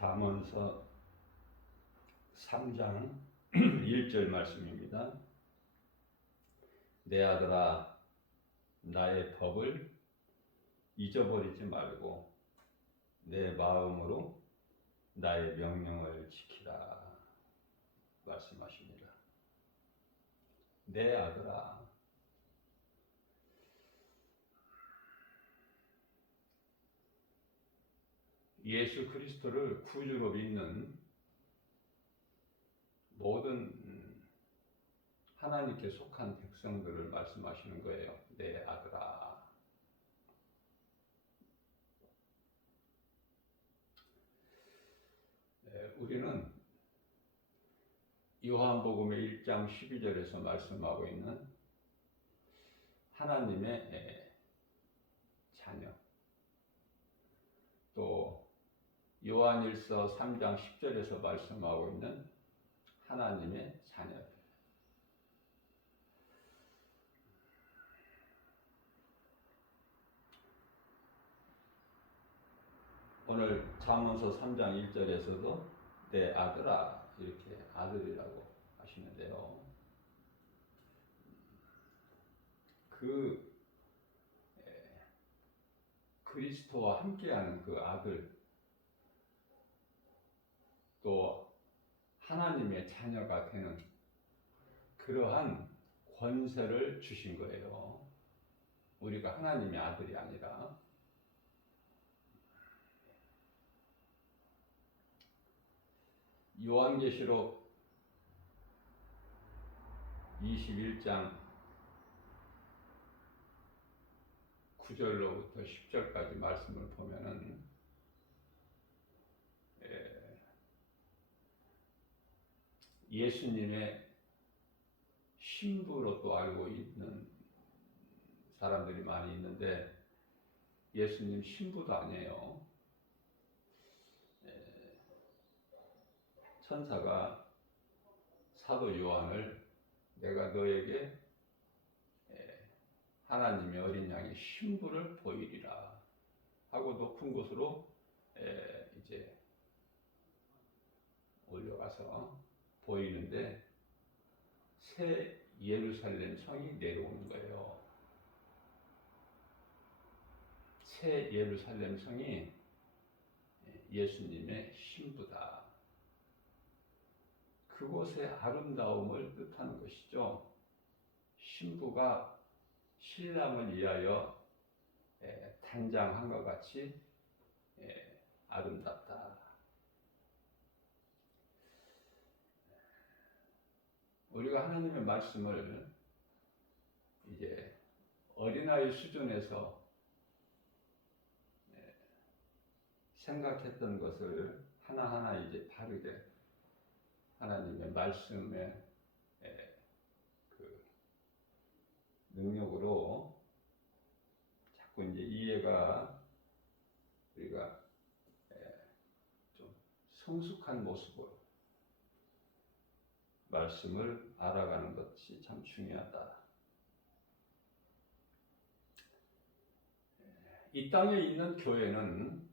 잠언서 3장 1절 말씀입니다. 내 아들아, 나의 법을 잊어버리지 말고 내 마음으로 나의 명령을 지키라 말씀하십니다. 내 아들아, 예수 그리스도를 구주로 믿는 모든 하나님께 속한 백성들을 말씀하시는 거예요. 내 아들아. 우리는 요한복음의 1장 12절에서 말씀하고 있는 하나님의 자녀, 또 요한일서 3장 10절에서 말씀하고 있는 하나님의 자녀. 오늘 잠언서 3장 1절에서도 내 아들아 이렇게 아들이라고 하시는데요. 그리스도와 함께하는 그 아들, 또 하나님의 자녀가 되는 그러한 권세를 주신 거예요. 우리가 하나님의 아들이 아니라. 요한계시록 21장 9절로부터 10절까지 말씀을 보면은 예수님의 신부로 또 알고 있는 사람들이 많이 있는데 예수님 신부도 아니에요. 천사가 사도 요한을 내가 너에게 하나님의 어린 양의 신부를 보이리라 하고 높은 곳으로 이제 올려가서 보이는데 새 예루살렘 성이 내려오는 거예요. 새 예루살렘 성이 예수님의 신부다. 그곳의 아름다움을 뜻하는 것이죠. 신부가 신랑을 위하여 단장한 것 같이 아름답다. 우리가 하나님의 말씀을 이제 어린아이 수준에서 생각했던 것을 하나하나 이제 바르게 하나님의 말씀의 그 능력으로 자꾸 이제 이해가 우리가 좀 성숙한 모습으로 말씀을 알아가는 것이 참 중요하다. 이 땅에 있는 교회는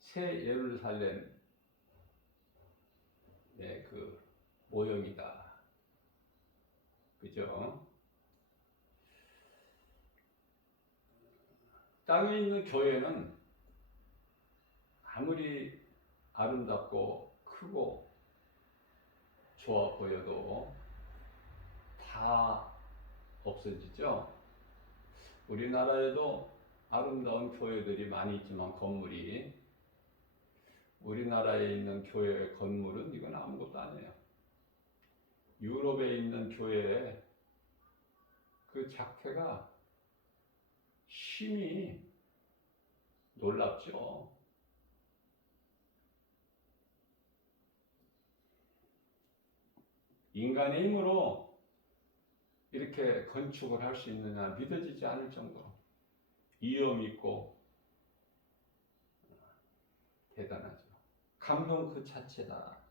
새 예루살렘의 그 모형이다. 그죠? 땅에 있는 교회는 아무리 아름답고 크고 좋아 보여도 다 없어지죠. 우리나라에도 아름다운 교회들이 많이 있지만 건물이 우리나라에 있는 교회의 건물은 이건 아무것도 아니에요. 유럽에 있는 교회의 그 작태가 심히 놀랍죠. 인간의 힘으로 이렇게 건축을 할 수 있느냐 믿어지지 않을 정도로 위험 있고 대단하죠. 감동 그 자체다.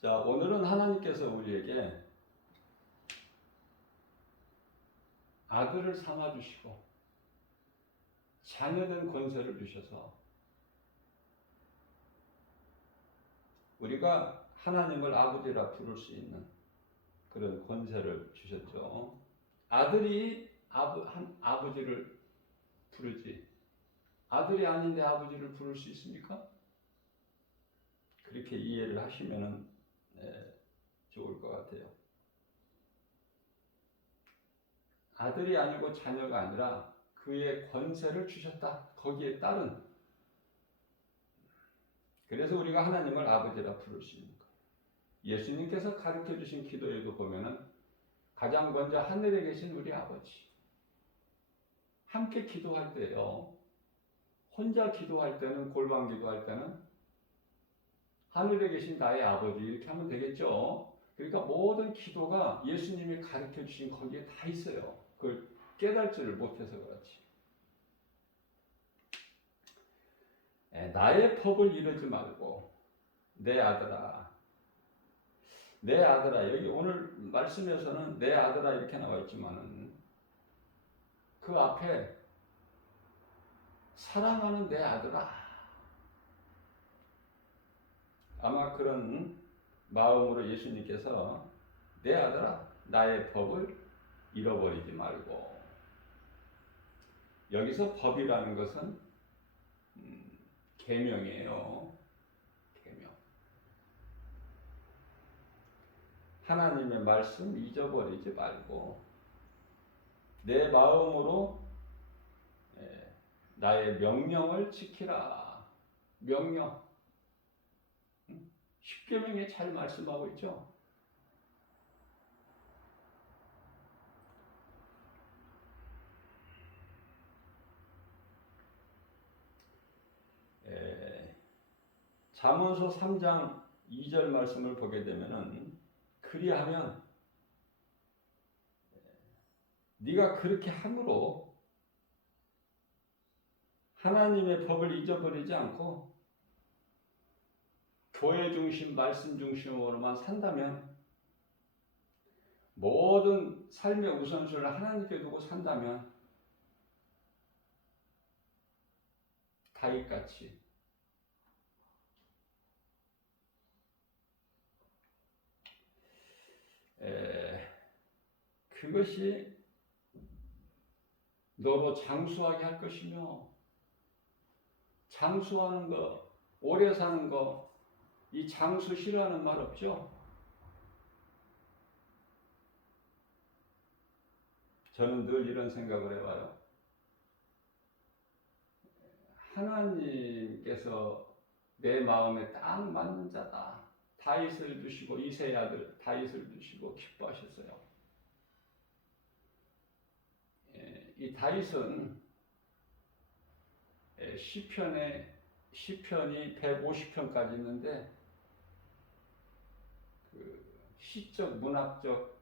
자, 오늘은 하나님께서 우리에게 아들을 삼아주시고 자녀된 권세를 주셔서 우리가 하나님을 아버지라 부를 수 있는 그런 권세를 주셨죠. 아들이 아버지를 부르지 아들이 아닌데 아버지를 부를 수 있습니까? 그렇게 이해를 하시면 좋을 것 같아요. 아들이 아니고 자녀가 아니라 그의 권세를 주셨다. 거기에 따른. 그래서 우리가 하나님을 아버지라 부를 수 있는 거예요. 예수님께서 가르쳐 주신 기도에도 보면은 가장 먼저 하늘에 계신 우리 아버지. 함께 기도할 때요. 혼자 기도할 때는 골방 기도할 때는 하늘에 계신 나의 아버지 이렇게 하면 되겠죠. 그러니까 모든 기도가 예수님이 가르쳐 주신 거기에 다 있어요. 그걸 깨달지를 못해서 그렇지. 나의 법을 이루지 말고 내 아들아 내 아들아 여기 오늘 말씀에서는 내 아들아 이렇게 나와 있지만은 그 앞에 사랑하는 내 아들아 아마 그런 마음으로 예수님께서 내 아들아 나의 법을 잃어버리지 말고 여기서 법이라는 것은 계명이에요. 계명. 하나님의 말씀 잊어버리지 말고 내 마음으로 나의 명령을 지키라. 명령. 십계명에 잘 말씀하고 있죠. 잠언서 3장 2절 말씀을 보게 되면은 그리하면 네가 그렇게 함으로 하나님의 법을 잊어버리지 않고 교회 중심, 말씀 중심으로만 산다면 모든 삶의 우선순위를 하나님께 두고 산다면 다윗같이 그것이 너로 장수하게 할 것이며 장수하는 거, 오래 사는 거, 이 장수 싫어하는 말 없죠? 저는 늘 이런 생각을 해봐요. 하나님께서 내 마음에 딱 맞는 자다. 다윗을 두시고 이새의 아들 다윗을 두시고 기뻐하셨어요. 이 다윗은 시편이 150편까지 있는데 그 시적 문학적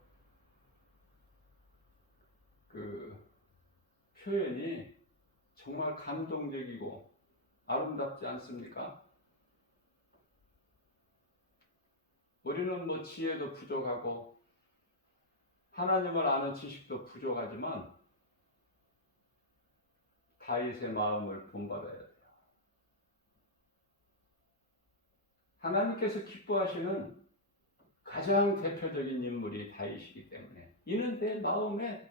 그 표현이 정말 감동적이고 아름답지 않습니까? 우리는 뭐 지혜도 부족하고 하나님을 아는 지식도 부족하지만 다윗의 마음을 본받아야 돼요. 하나님께서 기뻐하시는 가장 대표적인 인물이 다윗이기 때문에 이는 내 마음에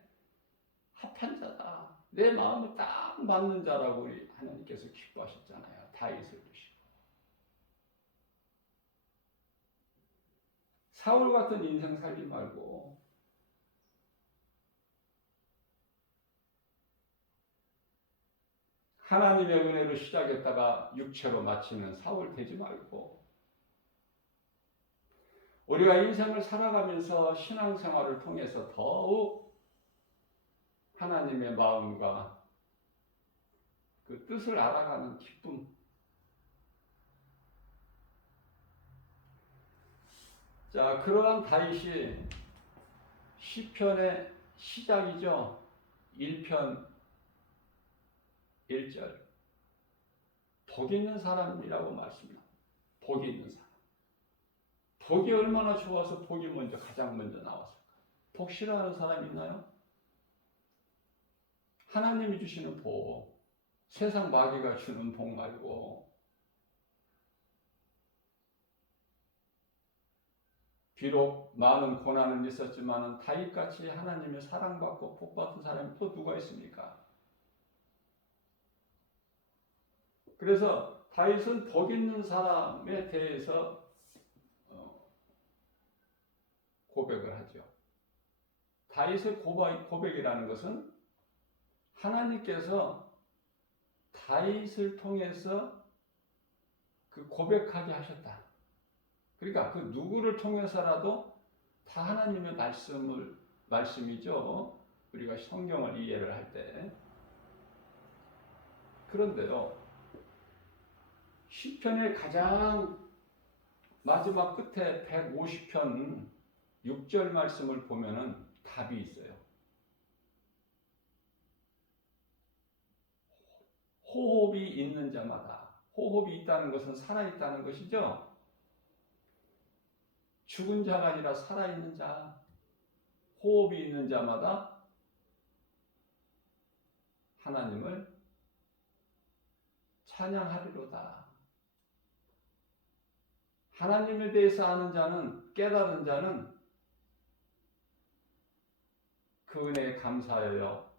합한 자다. 내 마음에 딱 맞는 자라고 우리 하나님께서 기뻐하셨잖아요. 다윗을 두시고. 사울 같은 인생 살지 말고 하나님의 은혜로 시작했다가 육체로 마치는 사울 되지 말고 우리가 인생을 살아가면서 신앙생활을 통해서 더욱 하나님의 마음과 그 뜻을 알아가는 기쁨. 자, 그러한 다윗이 시편의 시작이죠. 1편 1절. 복 있는 사람이라고 말씀합니다. 복 있는 사람. 복이 얼마나 좋아서 복이 가장 먼저 나왔을까? 복 싫어하는 사람 있나요? 하나님이 주시는 복. 세상 마귀가 주는 복 말고 비록 많은 고난은 있었지만 다윗같이 하나님의 사랑받고 복받은 사람이 또 누가 있습니까? 그래서 다윗은 복 있는 사람에 대해서 고백을 하죠. 다윗의 고백이라는 것은 하나님께서 다윗을 통해서 그 고백하게 하셨다. 그러니까 그 누구를 통해서라도 다 하나님의 말씀이죠. 우리가 성경을 이해를 할 때. 그런데요, 시편의 가장 마지막 끝에 150편 6절 말씀을 보면은 답이 있어요. 호흡이 있는 자마다, 호흡이 있다는 것은 살아있다는 것이죠. 죽은 자가 아니라 살아있는 자, 호흡이 있는 자마다 하나님을 찬양하리로다. 하나님에 대해서 아는 자는, 깨달은 자는 그 은혜에 감사하여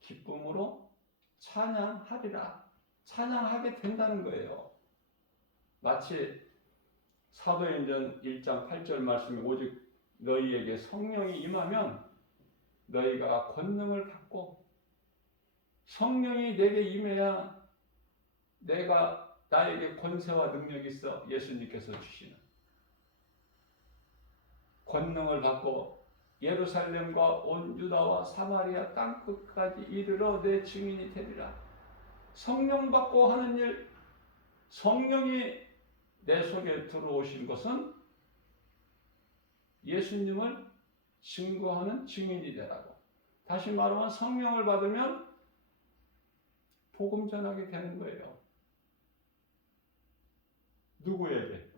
기쁨으로 찬양하리라. 찬양하게 된다는 거예요. 마치 사도행전 1장 8절 말씀이 오직 너희에게 성령이 임하면 너희가 권능을 받고, 성령이 내게 임해야 내가 나에게 권세와 능력이 있어 예수님께서 주시는 권능을 받고 예루살렘과 온 유다와 사마리아 땅끝까지 이르러 내 증인이 되리라. 성령 받고 하는 일, 성령이 내 속에 들어오신 것은 예수님을 증거하는 증인이 되라고. 다시 말하면 성령을 받으면 복음 전하게 되는 거예요. 누구에게?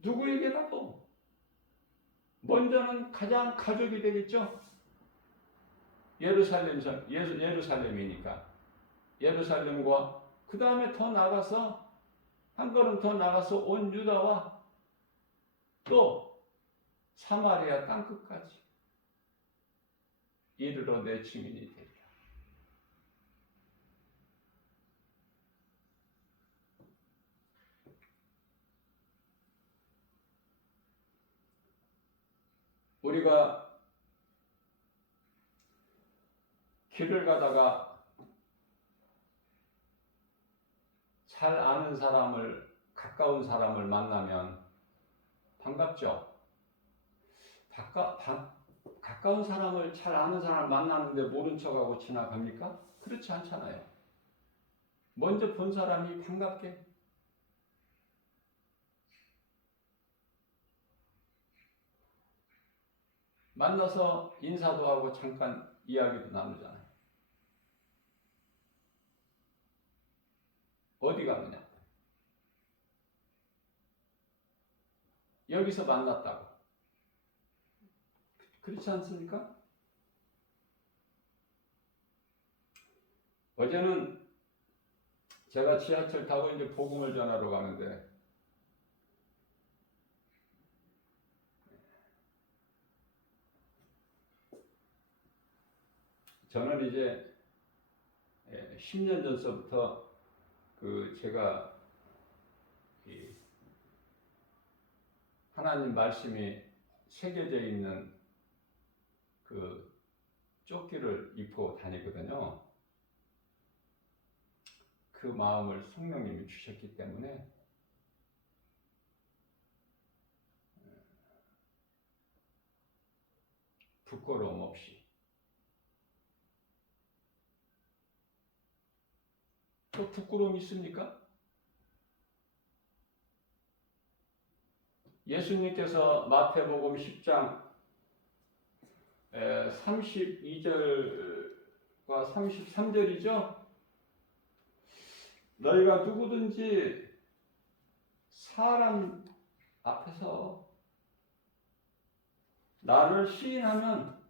누구에게라도. 먼저는 가장 가족이 되겠죠. 예루살렘이니까. 예루살렘과 그 다음에 더 나가서, 한 걸음 더 나가서 온 유다와 또 사마리아 땅끝까지 이르러 내 증인이 되리라. 우리가 길을 가다가 잘 아는 사람을, 가까운 사람을 만나면 반갑죠? 가까운 사람을, 잘 아는 사람을 만나는데 모른 척하고 지나갑니까? 그렇지 않잖아요. 먼저 본 사람이 반갑게, 만나서 인사도 하고 잠깐 이야기도 나누잖아요. 어디 가느냐? 여기서 만났다고. 그렇지 않습니까? 어제는 제가 지하철 타고 이제 복음을 전하러 가는데 저는 이제 10년 전서부터 제가 하나님 말씀이 새겨져 있는 그 조끼를 입고 다니거든요. 그 마음을 성령님이 주셨기 때문에 부끄러움 없이. 또 부끄러움 있습니까? 예수님께서 마태복음 10장 32절과 33절이죠. 너희가 누구든지 사람 앞에서 나를 시인하면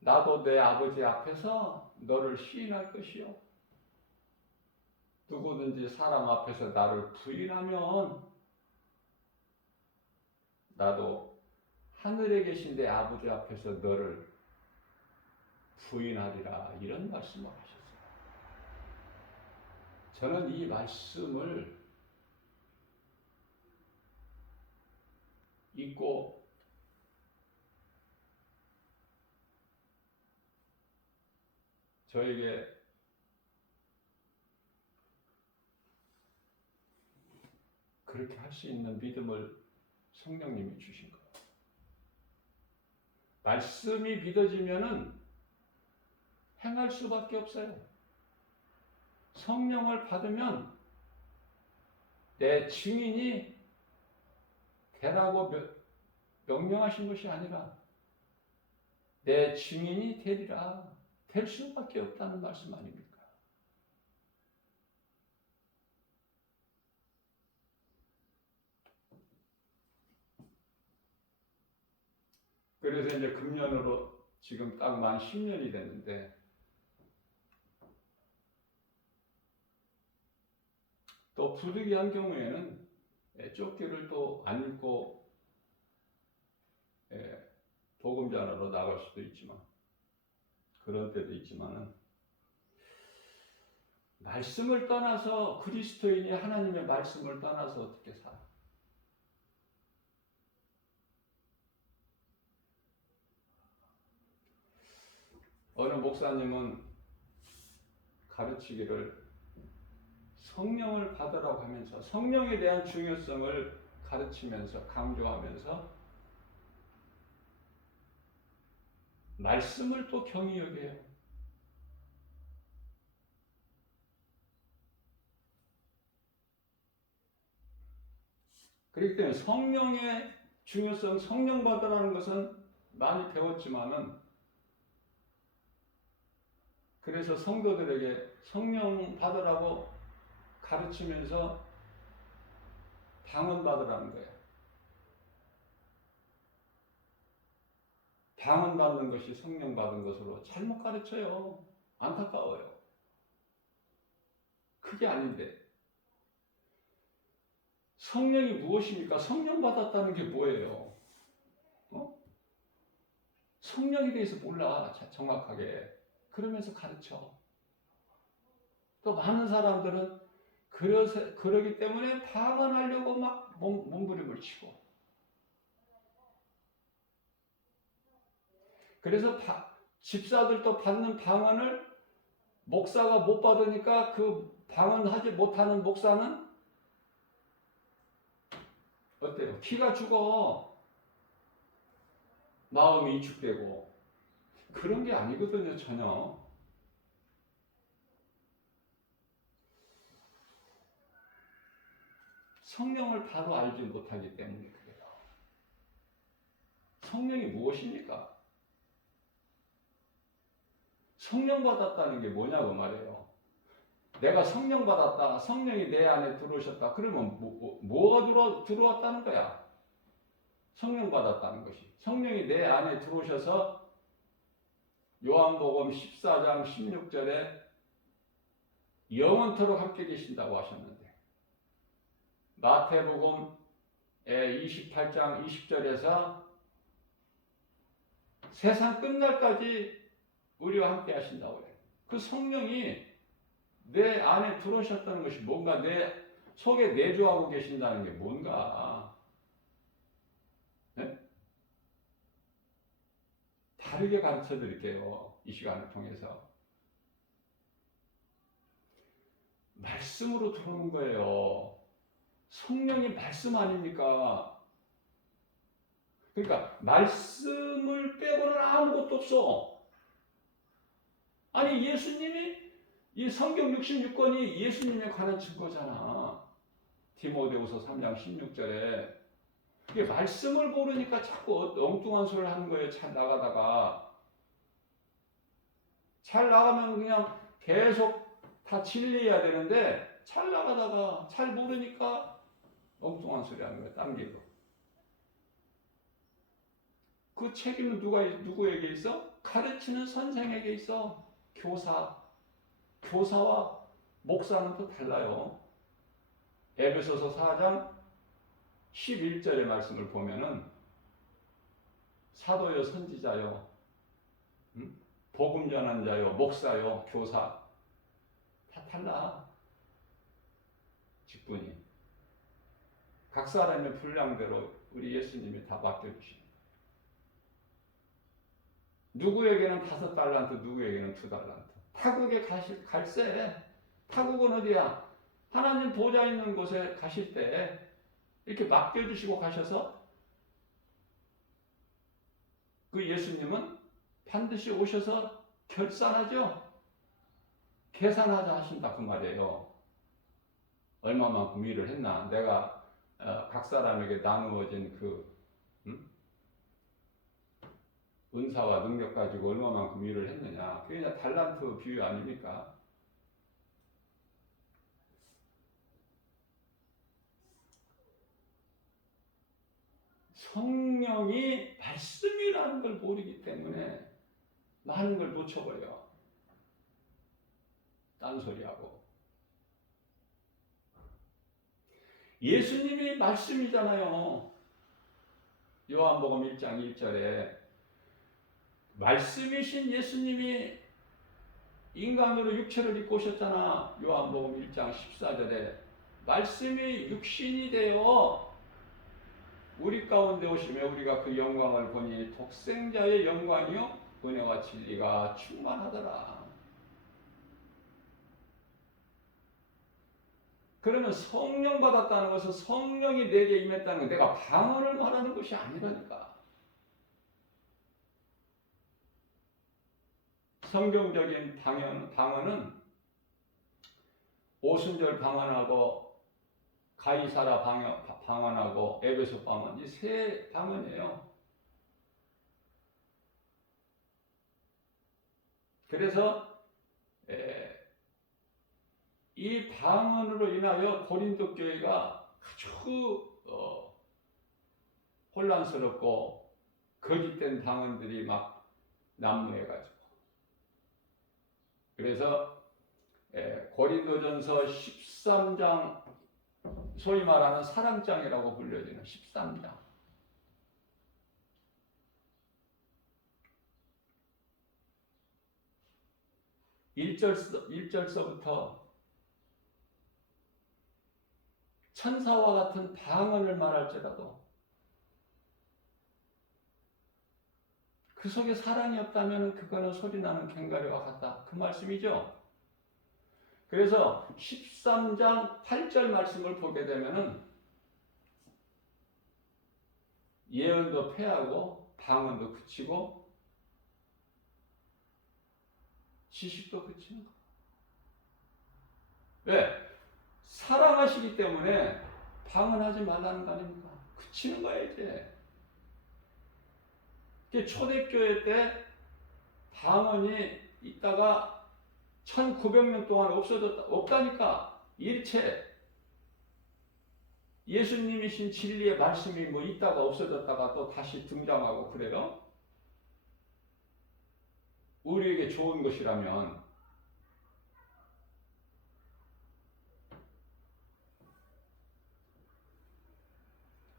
나도 내 아버지 앞에서 너를 시인할 것이요. 누구든지 사람 앞에서 나를 부인하면 나도 하늘에 계신 내 아버지 앞에서 너를 부인하리라, 이런 말씀을 하셨어요. 저는 이 말씀을 읽고 저에게 그렇게 할 수 있는 믿음을 성령님이 주신 거예요. 말씀이 믿어지면은 행할 수밖에 없어요. 성령을 받으면 내 증인이 되라고 명령하신 것이 아니라 내 증인이 되리라, 될 수밖에 없다는 말씀 아닙니까? 그래서 이제 금년으로 지금 딱 만 10년이 됐는데 또 부득이한 경우에는 쫓기를 또 안 읽고 복음 전하러 나갈 수도 있지만, 그런 때도 있지만은 말씀을 떠나서, 그리스도인이 하나님의 말씀을 떠나서 어떻게 살아? 어느 목사님은 가르치기를 성령을 받으라고 하면서 성령에 대한 중요성을 가르치면서 강조하면서 말씀을 또 경히 여겨요. 그렇기 때문에 성령의 중요성, 성령 받으라는 것은 많이 배웠지만은, 그래서 성도들에게 성령 받으라고 가르치면서 방언 받으라는 거예요. 방언 받는 것이 성령 받은 것으로 잘못 가르쳐요. 안타까워요. 그게 아닌데, 성령이 무엇입니까? 성령 받았다는 게 뭐예요? 성령에 대해서 몰라, 정확하게. 그러면서 가르쳐. 또 많은 사람들은 그러기 때문에 방언하려고 막 몸부림을 치고, 그래서 집사들도 받는 방언을 목사가 못 받으니까 그 방언하지 못하는 목사는 어때요? 기가 죽어. 마음이 위축되고. 그런 게 아니거든요, 전혀. 성령을 바로 알지 못하기 때문에 그래요. 성령이 무엇입니까? 성령 받았다는 게 뭐냐고 말이에요. 내가 성령 받았다, 성령이 내 안에 들어오셨다, 그러면 뭐가 들어왔다는 거야? 성령 받았다는 것이. 성령이 내 안에 들어오셔서 요한복음 14장 16절에 영원토록 함께 계신다고 하셨는데, 마태복음 28장 20절에서 세상 끝날까지 우리와 함께 하신다고 해요. 그 성령이 내 안에 들어오셨다는 것이 뭔가, 내 속에 내주하고 계신다는 게 뭔가, 네? 다르게 가르쳐 드릴게요. 이 시간을 통해서. 말씀으로 들어오는 거예요. 성령이 말씀 아닙니까? 그러니까 말씀을 빼고는 아무것도 없어. 아니, 예수님이, 이 성경 66권이 예수님에 관한 증거잖아. 디모데후서 3장 16절에. 이게 말씀을 모르니까 자꾸 엉뚱한 소리를 하는 거예요. 잘 나가다가. 잘 나가면 그냥 계속 다 진리해야 되는데, 잘 나가다가 잘 모르니까 엉뚱한 소리 하는 거예요. 딴 길로. 그 책임은 누구에게 있어? 가르치는 선생에게 있어. 교사와 목사는 또 달라요. 에베소서 4장 11절의 말씀을 보면은 사도요, 선지자요, 복음 전한 자요, 목사요, 교사 다 달라. 직분이 각 사람의 분량대로 우리 예수님이 다 맡겨주시는. 누구에게는 5달란트, 누구에게는 2달란트. 타국에 갈새. 타국은 어디야? 하나님 보좌 있는 곳에 가실 때 이렇게 맡겨주시고 가셔서 그 예수님은 반드시 오셔서 결산하죠. 계산하자 하신다 그 말이에요. 얼마만큼 일을 했나. 내가 각 사람에게 나누어진 그 은사와 능력 가지고 얼마만큼 일을 했느냐. 그게 그냥 달란트 비유 아닙니까? 성령이 말씀이라는 걸 모르기 때문에 많은 걸 놓쳐버려. 딴소리하고. 예수님이 말씀이잖아요. 요한복음 1장 1절에 말씀이신 예수님이 인간으로 육체를 입고 오셨잖아. 요한복음 1장 14절에 말씀이 육신이 되어 우리 가운데 오시며 우리가 그 영광을 보니 독생자의 영광이요 은혜와 진리가 충만하더라. 그러면 성령 받았다는 것은 성령이 내게 임했다는 건 내가 방언을 말하는 것이 아니라니까. 성경적인 방언은 오순절 방언하고 가이사라 방언하고 에베소 방언 이 세 방언이에요. 그래서 이 방언으로 인하여 고린도 교회가 아주 혼란스럽고 거짓된 방언들이 막 난무해가지고 그래서 고린도전서 13장 소위 말하는 사랑장이라고 불려지는 13장 1절서부터 천사와 같은 방언을 말할지라도 그 속에 사랑이 없다면 그거는 소리나는 꽹과리와 같다. 그 말씀이죠. 그래서 13장 8절 말씀을 보게 되면은 예언도 패하고 방언도 그치고 지식도 그치는 거. 왜? 사랑하시기 때문에 방언하지 말라는 거 아닙니까? 그치는 거야 이제. 초대교회 때 방언이 있다가 1900년 동안 없다니까. 일체 예수님이신 진리의 말씀이 뭐 있다가 없어졌다가 또 다시 등장하고 그래요. 우리에게 좋은 것이라면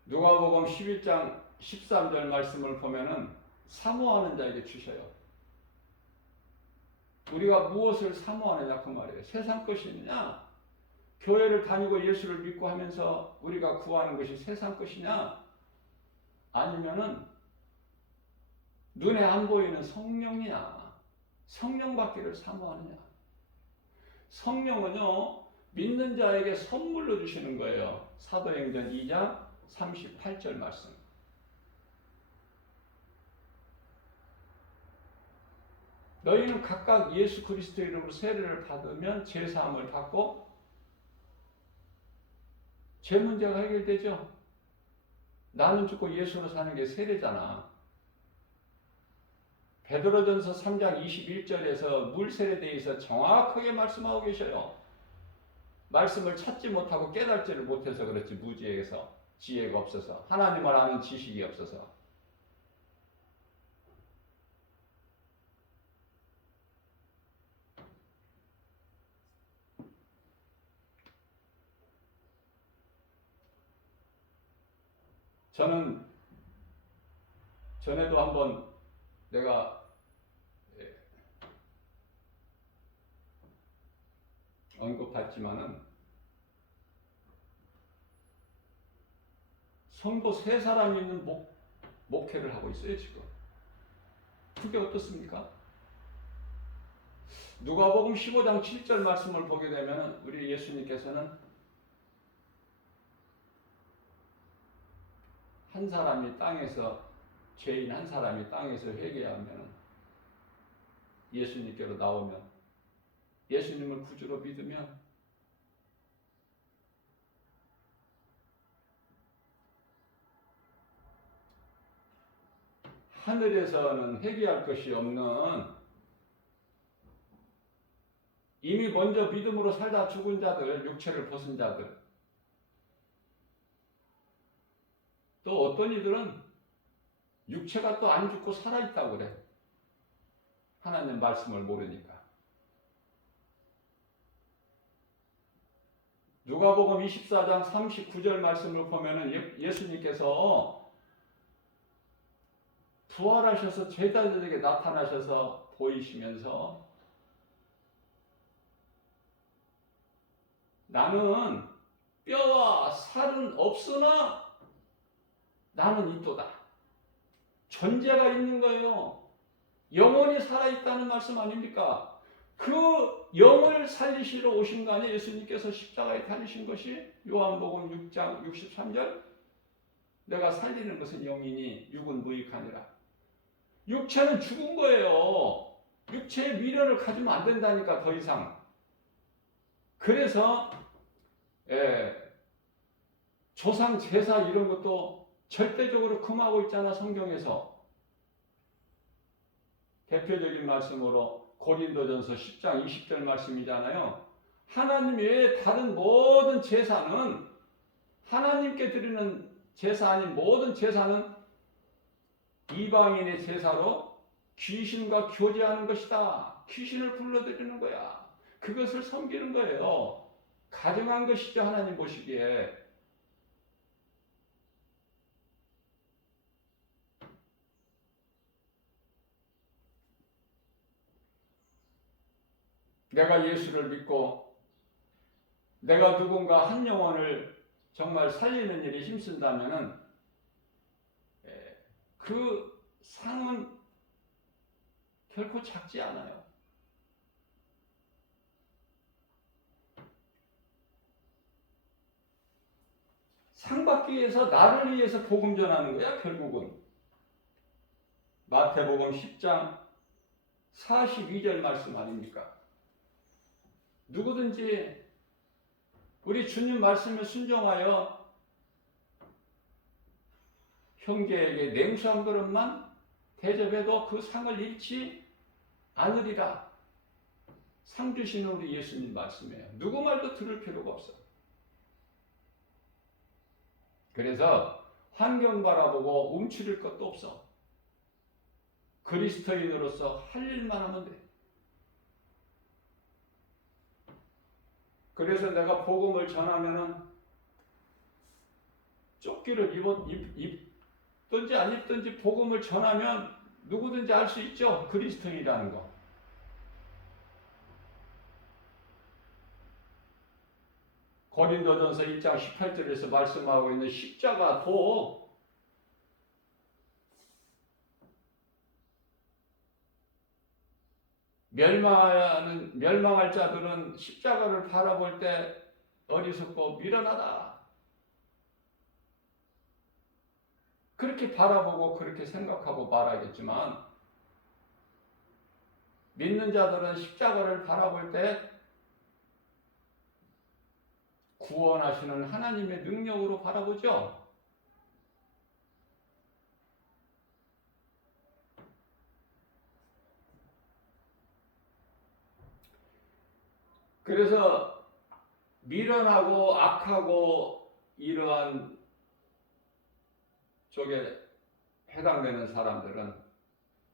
누가복음 11장 13절 말씀을 보면은 사모하는 자에게 주셔요. 우리가 무엇을 사모하느냐 그 말이에요. 세상 것이냐? 교회를 다니고 예수를 믿고 하면서 우리가 구하는 것이 세상 것이냐? 아니면은 눈에 안 보이는 성령이냐? 성령 받기를 사모하느냐? 성령은요, 믿는 자에게 선물로 주시는 거예요. 사도행전 2장 38절 말씀. 너희는 각각 예수 그리스도 이름으로 세례를 받으면 죄사함을 받고 죄 문제가 해결되죠. 나는 죽고 예수로 사는 게 세례잖아. 베드로전서 3장 21절에서 물 세례에 대해서 정확하게 말씀하고 계셔요. 말씀을 찾지 못하고 깨닫지를 못해서 그렇지. 무지에서 지혜가 없어서 하나님을 아는 지식이 없어서. 저는 전에도 한번 내가 언급했지만은 성도 3사람이 있는 목회를 하고 있어요 지금. 그게 어떻습니까? 누가복음 15장 7절 말씀을 보게 되면 우리 예수님께서는 한 사람이 땅에서 죄인 한 사람이 땅에서 회개하면 예수님께로 나오면 예수님을 구주로 믿으면 하늘에서는 회개할 것이 없는 이미 먼저 믿음으로 살다 죽은 자들, 육체를 벗은 자들, 또 어떤 이들은 육체가 또 안 죽고 살아있다고 그래. 하나님 말씀을 모르니까. 누가복음 24장 39절 말씀을 보면은 예수님께서 부활하셔서 제자들에게 나타나셔서 보이시면서 나는 뼈와 살은 없으나 나는 있도다. 존재가 있는 거예요. 영원히 살아있다는 말씀 아닙니까? 그 영을 살리시러 오신 거 아니에요? 예수님께서 십자가에 달리신 것이 요한복음 6장 63절 내가 살리는 것은 영이니 육은 무익하니라. 육체는 죽은 거예요. 육체의 미련을 가지면 안 된다니까 더 이상. 그래서 조상 제사 이런 것도 절대적으로 금하고 있잖아 성경에서. 대표적인 말씀으로 고린도전서 10장 20절 말씀이잖아요. 하나님 외에 다른 모든 제사는 하나님께 드리는 제사 아닌 모든 제사는 이방인의 제사로 귀신과 교제하는 것이다. 귀신을 불러들이는 거야. 그것을 섬기는 거예요. 가증한 것이죠. 하나님 보시기에. 내가 예수를 믿고 내가 누군가 한 영혼을 정말 살리는 일에 힘쓴다면은 그 상은 결코 작지 않아요. 상 받기 위해서 나를 위해서 복음 전하는 거야 결국은. 마태복음 10장 42절 말씀 아닙니까? 누구든지 우리 주님 말씀에 순종하여 형제에게 냉수 한 그릇만 대접해도 그 상을 잃지 않으리라. 상 주시는 우리 예수님 말씀이에요. 누구 말도 들을 필요가 없어. 그래서 환경 바라보고 움츠릴 것도 없어. 그리스도인으로서 할 일만 하면 돼. 그래서 내가 복음을 전하면은 조끼를 입든지 안 입든지 복음을 전하면 누구든지 알 수 있죠. 그리스도인이라는 거. 고린도전서 1장 18절에서 말씀하고 있는 십자가도 멸망할 자들은 십자가를 바라볼 때 어리석고 미련하다. 그렇게 바라보고 그렇게 생각하고 말하겠지만 믿는 자들은 십자가를 바라볼 때 구원하시는 하나님의 능력으로 바라보죠. 그래서 미련하고 악하고 이러한 쪽에 해당되는 사람들은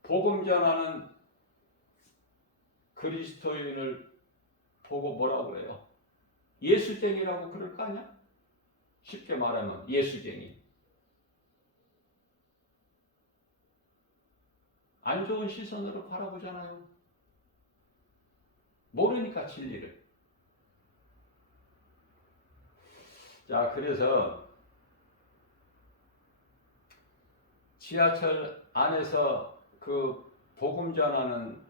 복음 전하는 그리스도인을 보고 뭐라 그래요? 예수쟁이라고 그럴 거 아니야? 쉽게 말하면 예수쟁이. 안 좋은 시선으로 바라보잖아요. 모르니까 진리를. 자, 그래서 지하철 안에서 그 복음 전하는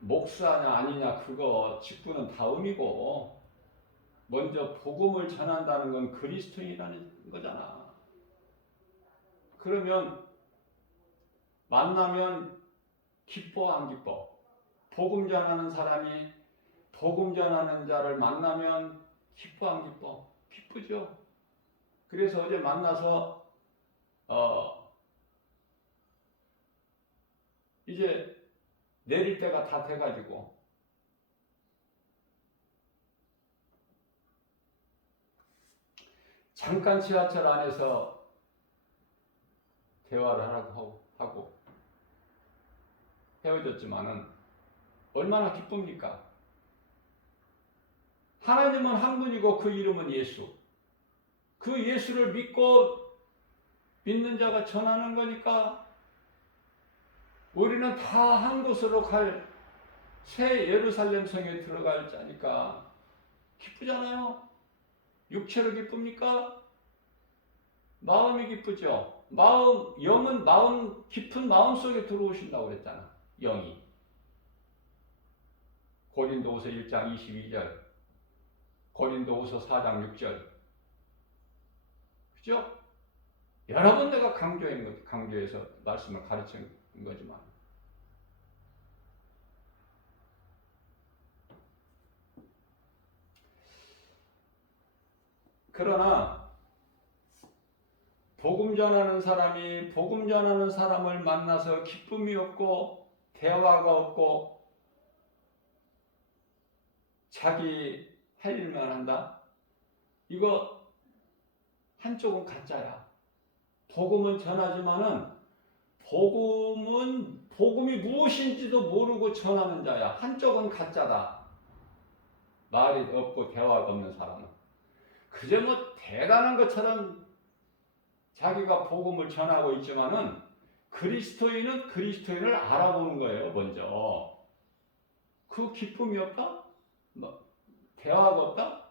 목사냐 아니냐 그거 직분은 다음이고, 먼저 복음을 전한다는 건 그리스도인이라는 거잖아. 그러면 만나면 기뻐 안 기뻐? 복음 전하는 사람이 복음 전하는 자를 만나면 기뻐 안 기뻐? 기쁘죠. 그래서 어제 만나서 이제 내릴 때가 다 돼가지고 잠깐 지하철 안에서 대화를 하고 헤어졌지만은 얼마나 기쁩니까? 하나님은 한 분이고 그 이름은 예수. 그 예수를 믿는 자가 전하는 거니까 우리는 다 한 곳으로 갈 새 예루살렘 성에 들어갈 자니까 기쁘잖아요. 육체로 기쁩니까? 마음이 기쁘죠. 영은 깊은 마음 속에 들어오신다고 그랬잖아. 영이. 고린도후서 1장 22절, 고린도후서 4장 6절. 그죠? 여러 번 내가 강조해서 말씀을 가르친 거지만. 그러나 복음 전하는 사람이 복음 전하는 사람을 만나서 기쁨이 없고 대화가 없고 자기 할 일만 한다? 이거 한쪽은 가짜야. 복음은 전하지만은 복음이 무엇인지도 모르고 전하는 자야. 한쪽은 가짜다. 말이 없고 대화가 없는 사람은. 그저 뭐 대단한 것처럼 자기가 복음을 전하고 있지만은 그리스도인은 그리스도인을 알아보는 거예요. 먼저. 그 기쁨이 없다? 대화가 없다?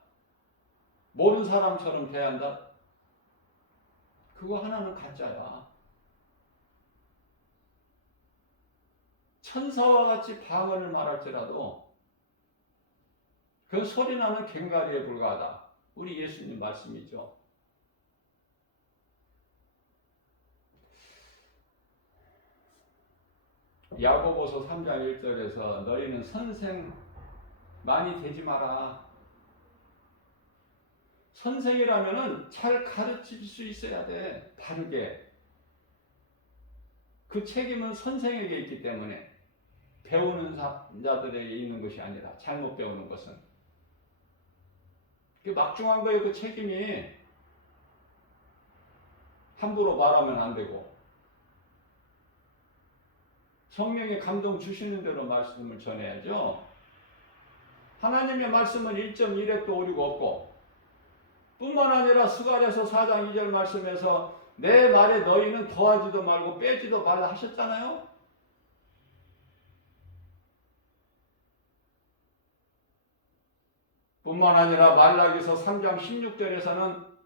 모르는 사람처럼 대한다? 그거 하나는 가짜야. 천사와 같이 방언을 말할지라도 그 소리나는 괭가리에 불과하다. 우리 예수님 말씀이죠. 야고보서 3장 1절에서 너희는 선생 많이 되지 마라. 선생이라면은 잘 가르칠 수 있어야 돼. 바르게. 그 책임은 선생에게 있기 때문에 배우는 자들에게 있는 것이 아니라 잘못 배우는 것은. 막중한 거예요. 그 책임이. 함부로 말하면 안 되고 성령의 감동 주시는 대로 말씀을 전해야죠. 하나님의 말씀은 1.1획도 오류가 없고 뿐만 아니라 스가랴서 4장 2절 말씀에서 내 말에 너희는 더하지도 말고 빼지도 말라 하셨잖아요. 뿐만 아니라 말라기서 3장 16절에서는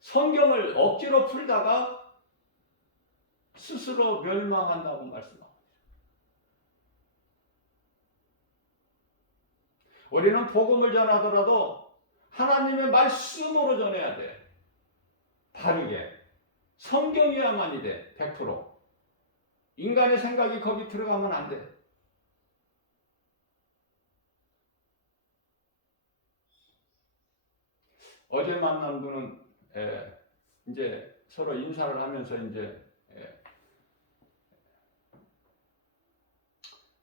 성경을 억지로 풀다가 스스로 멸망한다고 말씀합니다. 우리는 복음을 전하더라도 하나님의 말씀으로 전해야 돼. 바르게. 성경이야만이 돼. 100%. 인간의 생각이 거기 들어가면 안 돼. 어제 만난 분은 이제 서로 인사를 하면서 이제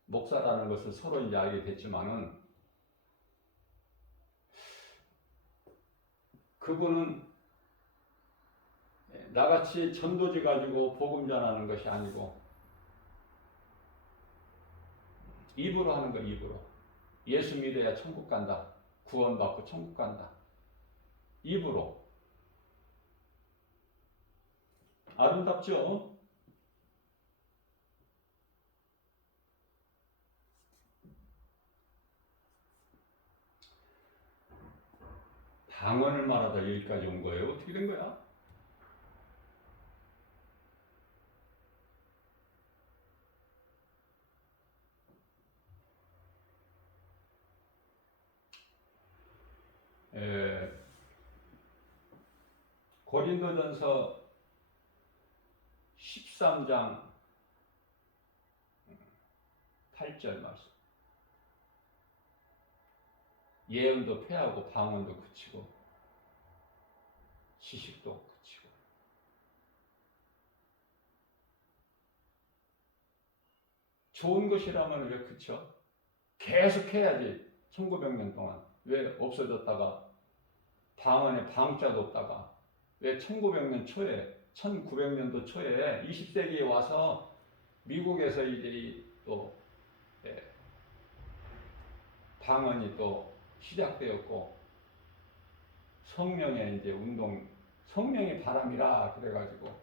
목사라는 것을 서로 이제 알게 됐지만은 그분은 나같이 전도지 가지고 복음 전하는 것이 아니고 입으로 하는 거. 입으로. 예수 믿어야 천국 간다. 구원받고 천국 간다. 입으로. 아름답죠? 방언을 말하다 여기까지 온 거예요. 어떻게 된 거야? 고린도전서 13장 8절 말씀. 예언도 패하고 방언도 그치고 지식도 그치고. 좋은 것이라면 왜 그쳐? 계속 해야지. 1900년 동안 왜 없어졌다가 방언에 방자도 없다가 왜 1900년 초에 1900년도 초에 20세기에 와서 미국에서 이제 또 방언이 또 시작되었고 성령의 이제 운동, 성령의 바람이라 그래가지고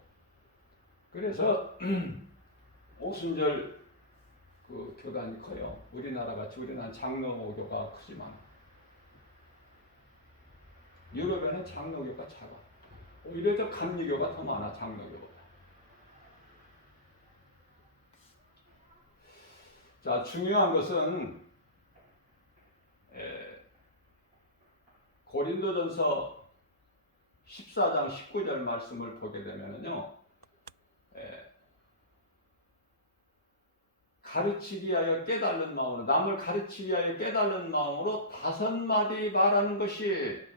그래서 오순절 그 교단이 커요. 우리나라 같이 우리나라 장로교가 크지만 유럽에는 장로교가 작아. 오히려 저 감리교가 더 많아 장로교보다. 자, 중요한 것은 고린도전서 14장 19절 말씀을 보게 되면요, 가르치기 위하여 깨달은 마음으로, 남을 가르치기 위하여 깨달은 마음으로 5마디 말하는 것이,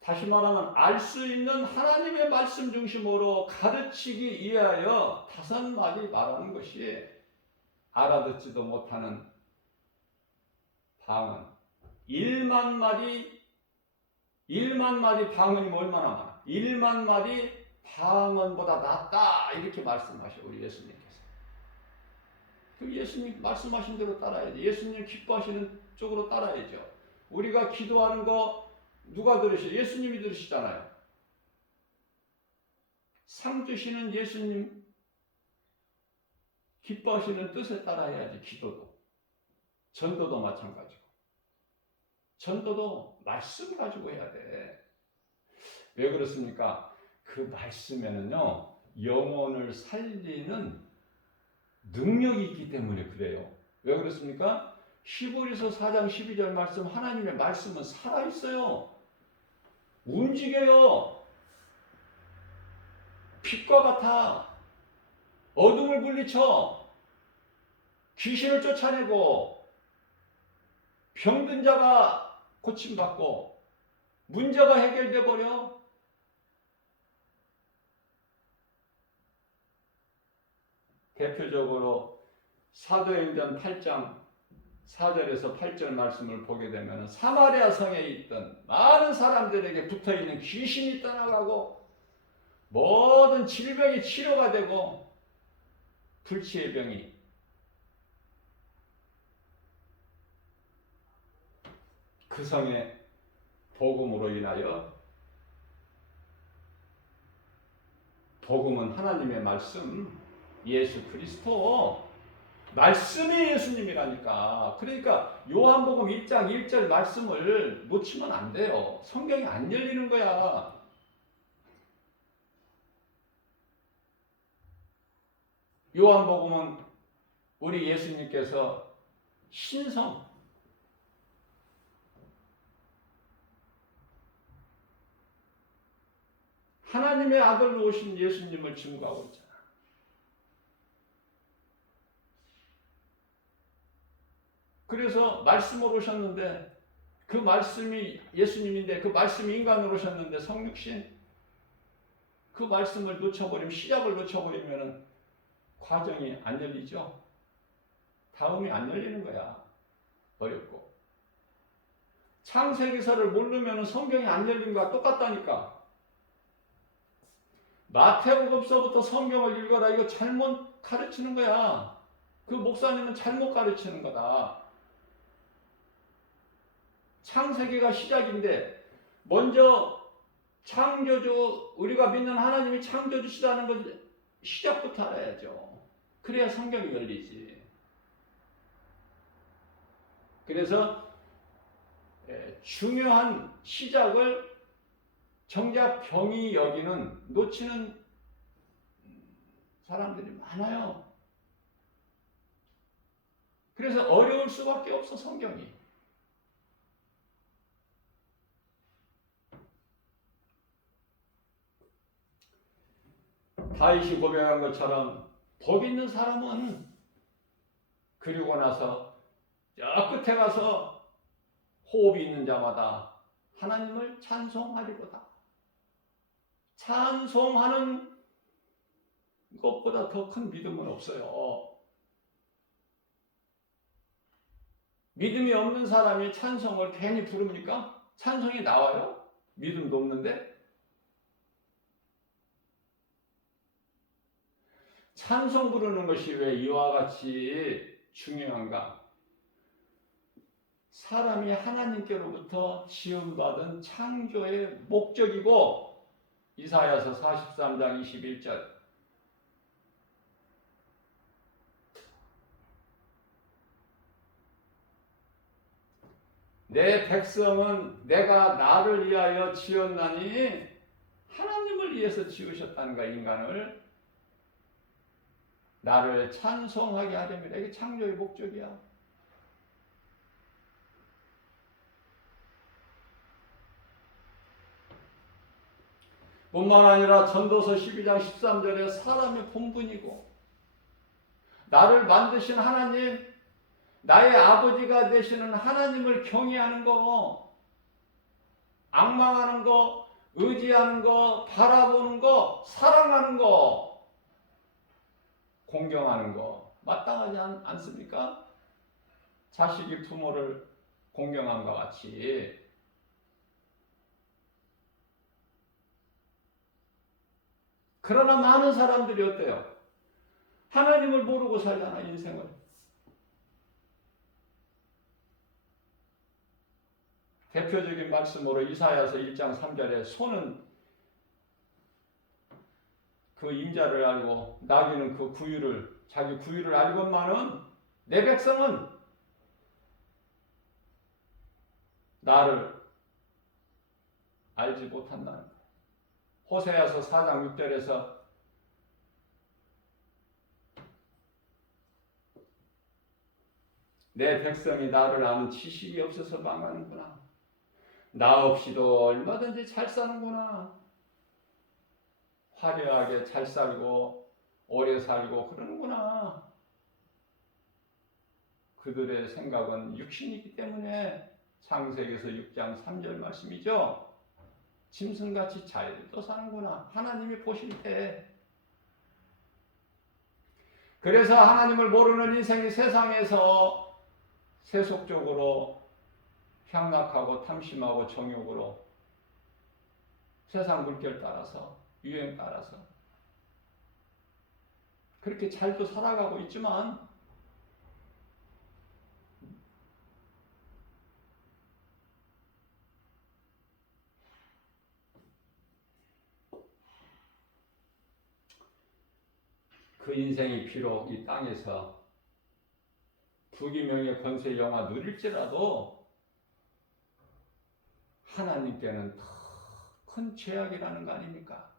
다시 말하면 알 수 있는 하나님의 말씀 중심으로 가르치기 위하여 5마디 말하는 것이 알아듣지도 못하는 방언. 1만 마디 방언이면 얼마나 많아? 1만 마디 방언보다 낫다 이렇게 말씀하셔 우리 예수님께서. 그 예수님 말씀하신 대로 따라야지. 예수님 기뻐하시는 쪽으로 따라야죠. 우리가 기도하는 거 누가 들으시죠? 예수님이 들으시잖아요. 상 주시는 예수님 기뻐하시는 뜻에 따라야지. 기도도 전도도 마찬가지고. 전도도 말씀 가지고 해야 돼. 왜 그렇습니까? 그 말씀에는요 영혼을 살리는 능력이 있기 때문에 그래요. 왜 그렇습니까? 히브리서 4장 12절 말씀, 하나님의 말씀은 살아있어요. 움직여요. 빛과 같아. 어둠을 물리쳐. 귀신을 쫓아내고 병든 자가 고침받고 문제가 해결돼 버려. 대표적으로 사도행전 8장 4절에서 8절 말씀을 보게 되면 사마리아 성에 있던 많은 사람들에게 붙어있는 귀신이 떠나가고 모든 질병이 치료가 되고 불치의 병이 그 성의 복음으로 인하여, 복음은 하나님의 말씀, 예수 그리스도, 말씀이 예수님이라니까. 그러니까 요한복음 1장 1절 말씀을 놓치면 안 돼요. 성경이 안 열리는 거야. 요한복음은 우리 예수님께서 신성, 하나님의 아들로 오신 예수님을 증거하고 있잖아. 그래서 말씀으로 오셨는데 그 말씀이 예수님인데 그 말씀이 인간으로 오셨는데 성육신, 그 말씀을 놓쳐버리면, 시작을 놓쳐버리면 과정이 안 열리죠. 다음이 안 열리는 거야. 어렵고. 창세기서를 모르면 성경이 안 열린 거야. 똑같다니까. 마태복음서부터 성경을 읽어라. 이거 잘못 가르치는 거야. 그 목사님은 잘못 가르치는 거다. 창세기가 시작인데 먼저 창조주, 우리가 믿는 하나님이 창조주시다는 걸 시작부터 알아야죠. 그래야 성경이 열리지. 그래서 중요한 시작을 정작 병이 여기는, 놓치는 사람들이 많아요. 그래서 어려울 수밖에 없어, 성경이. 다윗이 고백한 것처럼 복 있는 사람은 그리고 나서 저 끝에 가서 호흡이 있는 자마다 하나님을 찬송하리로다. 찬송하는 것보다 더 큰 믿음은 없어요. 믿음이 없는 사람이 찬송을 괜히 부릅니까? 찬송이 나와요? 믿음도 없는데? 찬송 부르는 것이 왜 이와 같이 중요한가? 사람이 하나님께로부터 지음받은 창조의 목적이고, 이사야서 43장 21절, 내 백성은 내가 나를 위하여 지었나니, 하나님을 위해서 지으셨다는 거야. 인간을 나를 찬송하게 하려면, 이게 창조의 목적이야. 뿐만 아니라 전도서 12장 13절에 사람의 본분이고, 나를 만드신 하나님, 나의 아버지가 되시는 하나님을 경외하는 거, 앙망하는 거, 의지하는 거, 바라보는 거, 사랑하는 거, 공경하는 거 마땅하지 않습니까? 자식이 부모를 공경함과 같이. 그러나 많은 사람들이 어때요? 하나님을 모르고 살잖아, 인생을. 대표적인 말씀으로 이사야서 1장 3절에 소는 그 임자를 알고 나귀는 그 구유를, 자기 구유를 알건만은 내 백성은 나를 알지 못한다는 거예요. 호세아서 4장 6절에서 내 백성이 나를 아는 지식이 없어서 망하는구나. 나 없이도 얼마든지 잘 사는구나. 화려하게 잘 살고 오래 살고 그러는구나. 그들의 생각은 육신이기 때문에, 창세기에서 6장 3절 말씀이죠. 짐승같이 잘도 사는구나, 하나님이 보실 때. 그래서 하나님을 모르는 인생이 세상에서 세속적으로 향락하고 탐심하고 정욕으로 세상 물결 따라서, 유행 따라서 그렇게 잘도 살아가고 있지만, 그 인생이 비록 이 땅에서 부귀명예 권세 영화 누릴지라도 하나님께는 더 큰 죄악이라는 거 아닙니까?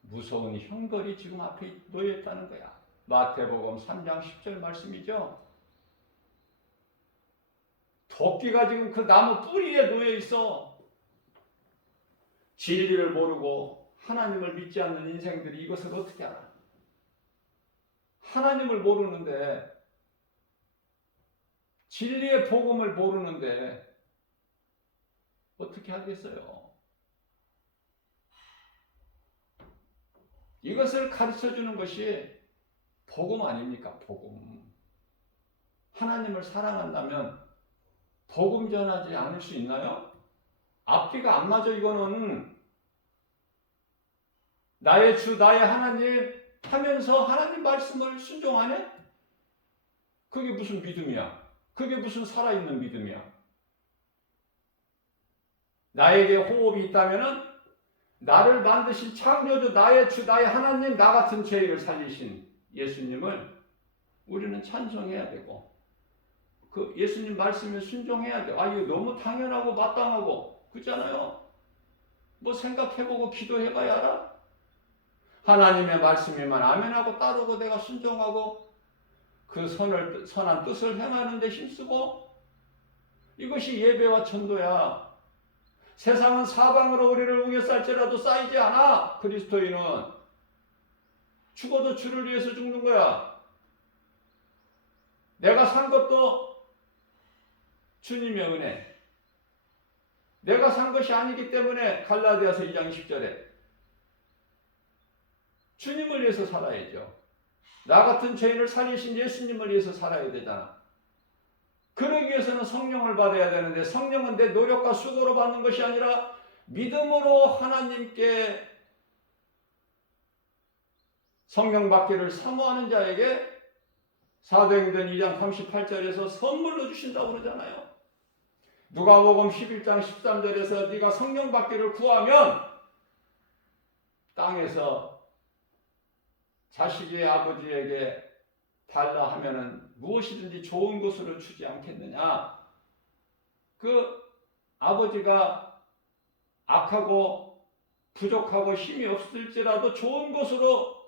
무서운 형벌이 지금 앞에 놓여 있다는 거야. 마태복음 3장 10절 말씀이죠. 도끼가 지금 그 나무 뿌리에 놓여 있어. 진리를 모르고 하나님을 믿지 않는 인생들이 이것을 어떻게 알아? 하나님을 모르는데, 진리의 복음을 모르는데 어떻게 하겠어요? 이것을 가르쳐주는 것이 복음 아닙니까? 복음. 하나님을 사랑한다면 복음 전하지 않을 수 있나요? 앞뒤가 안 맞아. 이거는 나의 주 나의 하나님 하면서 하나님 말씀을 순종하네? 그게 무슨 믿음이야? 그게 무슨 살아있는 믿음이야? 나에게 호흡이 있다면은 나를 만드신 창조주, 나의 주, 나의 하나님, 나 같은 죄인을 살리신 예수님을 우리는 찬송해야 되고, 그 예수님 말씀에 순종해야 돼. 아, 이거 너무 당연하고 마땅하고 그렇잖아요. 뭐 생각해보고 기도해봐야 알아? 하나님의 말씀에만 아멘하고 따르고 내가 순종하고 그 선한 뜻을 행하는 데 힘쓰고, 이것이 예배와 천도야. 세상은 사방으로 우리를 우겨쌀지라도 쌓이지 않아. 그리스도인은 죽어도 주를 위해서 죽는 거야. 내가 산 것도 주님의 은혜. 내가 산 것이 아니기 때문에 갈라디아서 2장 10절에 주님을 위해서 살아야죠. 나 같은 죄인을 살리신 예수님을 위해서 살아야 되잖아. 그러기 위해서는 성령을 받아야 되는데, 성령은 내 노력과 수고로 받는 것이 아니라 믿음으로 하나님께 성령 받기를 사모하는 자에게 사도행전 2장 38절에서 선물로 주신다고 그러잖아요. 누가복음 11장 13절에서 네가 성령 받기를 구하면 땅에서 자식이 아버지에게 달라 하면은 무엇이든지 좋은 것으로 주지 않겠느냐. 그 아버지가 악하고 부족하고 힘이 없을지라도 좋은 것으로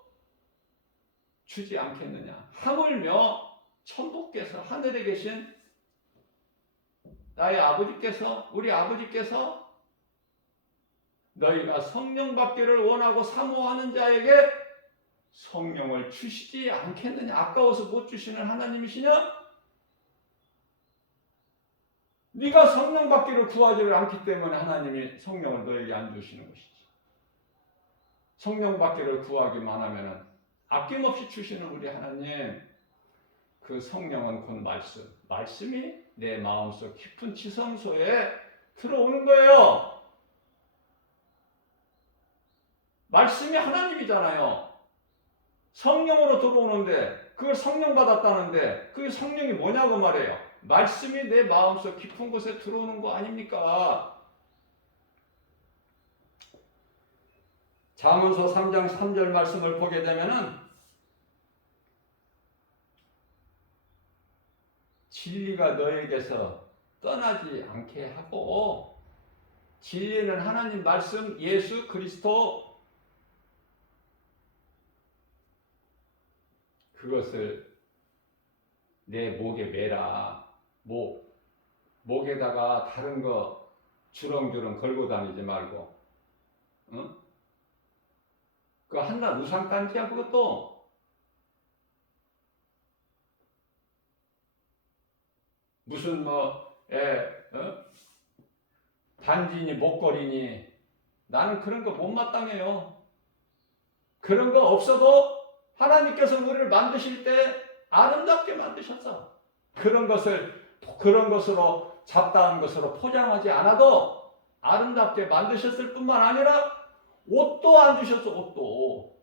주지 않겠느냐. 하물며 천부께서, 하늘에 계신 나의 아버지께서, 우리 아버지께서 너희가 성령 받기를 원하고 사모하는 자에게 성령을 주시지 않겠느냐. 아까워서 못 주시는 하나님이시냐? 네가 성령 받기를 구하지를 않기 때문에 하나님이 성령을 너에게 안 주시는 것이지. 성령 받기를 구하기만 하면은 아낌없이 주시는 우리 하나님, 그 성령은 곧 말씀. 말씀이 내 마음속 깊은 지성소에 들어오는 거예요. 말씀이 하나님이잖아요. 성령으로 들어오는데, 그걸 성령 받았다는데 그게 성령이 뭐냐고 말해요. 말씀이 내 마음속 깊은 곳에 들어오는 거 아닙니까? 잠언서 3장 3절 말씀을 보게 되면은 진리가 너에게서 떠나지 않게 하고, 진리는 하나님 말씀, 예수 그리스도, 그것을 내 목에 매라. 목에다가 다른 거 주렁주렁 걸고 다니지 말고, 응? 그 한낱 우상단지야 그것도. 무슨 반지니 목걸이니, 나는 그런 거 못마땅해요. 그런 거 없어도 하나님께서 우리를 만드실 때 아름답게 만드셨어. 그런 것으로 잡다한 것으로 포장하지 않아도 아름답게 만드셨을 뿐만 아니라 옷도 안 주셨어.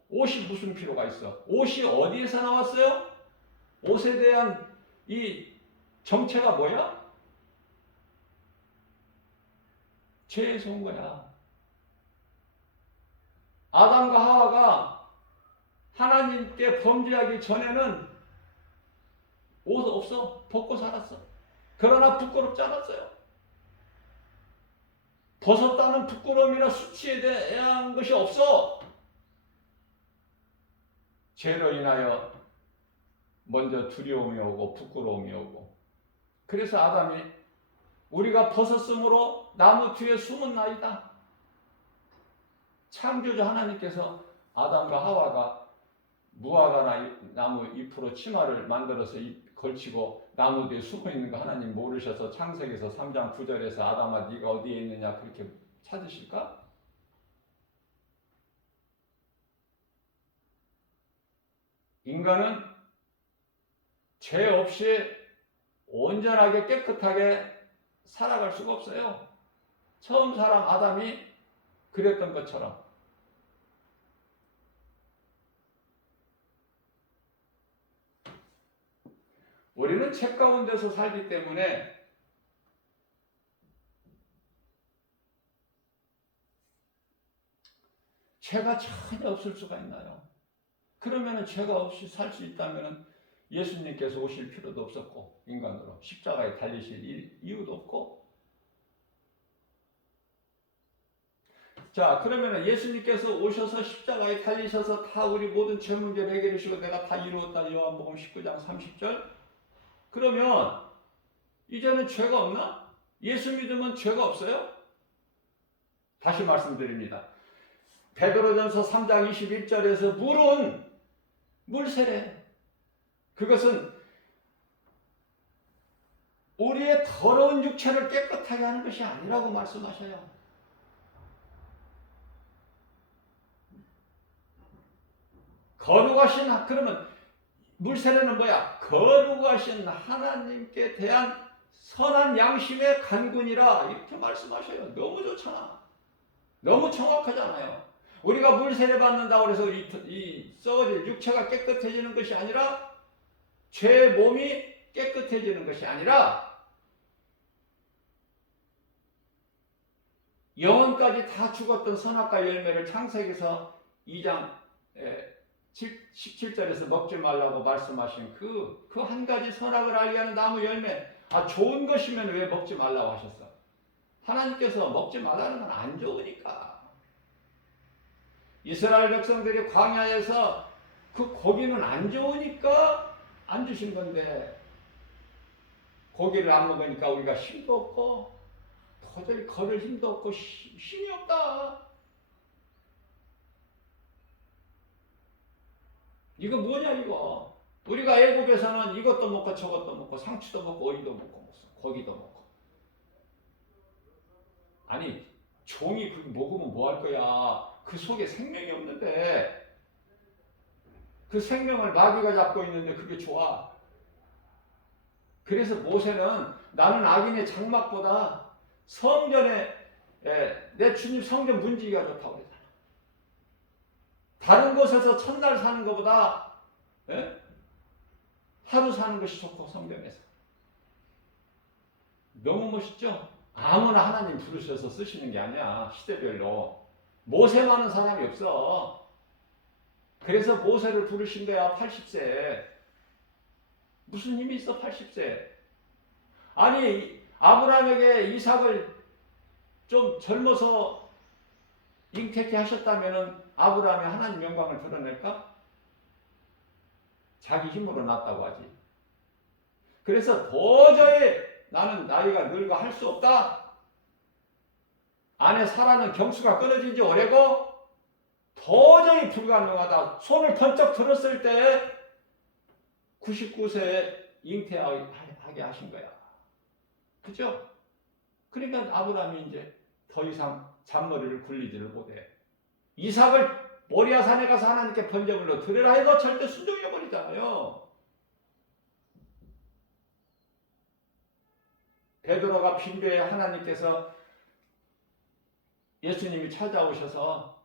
옷이 무슨 필요가 있어? 옷이 어디에서 나왔어요? 옷에 대한 이 정체가 뭐야? 죄에서 온 거야. 아담과 하와가 하나님께 범죄하기 전에는 옷 없어. 벗고 살았어. 그러나 부끄럽지 않았어요. 벗었다는 부끄러움이나 수치에 대한 것이 없어. 죄로 인하여 먼저 두려움이 오고 부끄러움이 오고, 그래서 아담이 우리가 벗었으므로 나무 뒤에 숨은 나이다. 창조주 하나님께서 아담과 하와가 무화과 나무 잎으로 치마를 만들어서 걸치고 나무 뒤에 숨어 있는 거 하나님 모르셔서 창세기에서 3장 9절에서 아담아 네가 어디에 있느냐 그렇게 찾으실까? 인간은 죄 없이 온전하게 깨끗하게 살아갈 수가 없어요. 처음 사람 아담이 그랬던 것처럼. 우리는 죄 가운데서 살기 때문에 죄가 전혀 없을 수가 있나요? 그러면 죄가 없이 살 수 있다면 예수님께서 오실 필요도 없었고 인간으로 십자가에 달리실 이유도 없고. 자, 그러면 예수님께서 오셔서 십자가에 달리셔서 다 우리 모든 죄 문제를 해결해 주시고 내가 다 이루었다. 요한복음 19장 30절. 그러면 이제는 죄가 없나? 예수 믿으면 죄가 없어요? 다시 말씀드립니다. 베드로전서 3장 21절에서 물은 물세례. 그것은 우리의 더러운 육체를 깨끗하게 하는 것이 아니라고 말씀하셔요. 거룩하신, 그러면 물세례는 뭐야? 거룩하신 하나님께 대한 선한 양심의 간군이라 이렇게 말씀하셔요. 너무 좋잖아. 너무 정확하잖아요. 우리가 물세례 받는다고 해서 이 썩어질 육체가 깨끗해지는 것이 아니라 죄의 몸이 깨끗해지는 것이 아니라 영혼까지 다 죽었던 선악과 열매를 창세기서 2장 17절에서 먹지 말라고 말씀하신 그 한 가지 선악을 알게 하는 나무 열매, 좋은 것이면 왜 먹지 말라고 하셨어? 하나님께서 먹지 말라는 건 안 좋으니까. 이스라엘 백성들이 광야에서 그 고기는 안 좋으니까 안 주신 건데, 고기를 안 먹으니까 우리가 힘도 없고 도저히 걸을 힘도 없고 힘이 없다. 이거 뭐냐 이거. 우리가 애국에서는 이것도 먹고 저것도 먹고 상추도 먹고 오이도 먹고 고기도 먹고. 아니 종이 그거 먹으면 뭐 할 거야. 그 속에 생명이 없는데 그 생명을 마귀가 잡고 있는데 그게 좋아. 그래서 모세는 나는 악인의 장막보다 성전에 내 주님 성전 문지기가 좋다고 그러잖아. 다른 곳에서 첫날 사는 것보다 하루 사는 것이 좋고 성전에서. 너무 멋있죠? 아무나 하나님 부르셔서 쓰시는 게 아니야. 시대별로. 모세만한 사람이 없어. 그래서 모세를 부르신 거야. 80세. 무슨 힘이 있어 80세. 아니 아브라함에게 이삭을 좀 젊어서 잉태케 하셨다면 아브라함이 하나님 영광을 드러낼까? 자기 힘으로 낳았다고 하지. 그래서 도저히 나는 나이가 늙어 할 수 없다. 아내 사라는 경수가 끊어진 지 오래고 도저히 불가능하다. 손을 번쩍 들었을 때 99세에 잉태하게 하신 거야. 그죠? 그러니까 아브라함이 이제 더 이상 잔머리를 굴리지를 못해. 이삭을 모리아 산에 가서 하나님께 번제물로 드리라 해도 절대 순종해 버리잖아요. 베드로가 빈배에 하나님께서 예수님이 찾아오셔서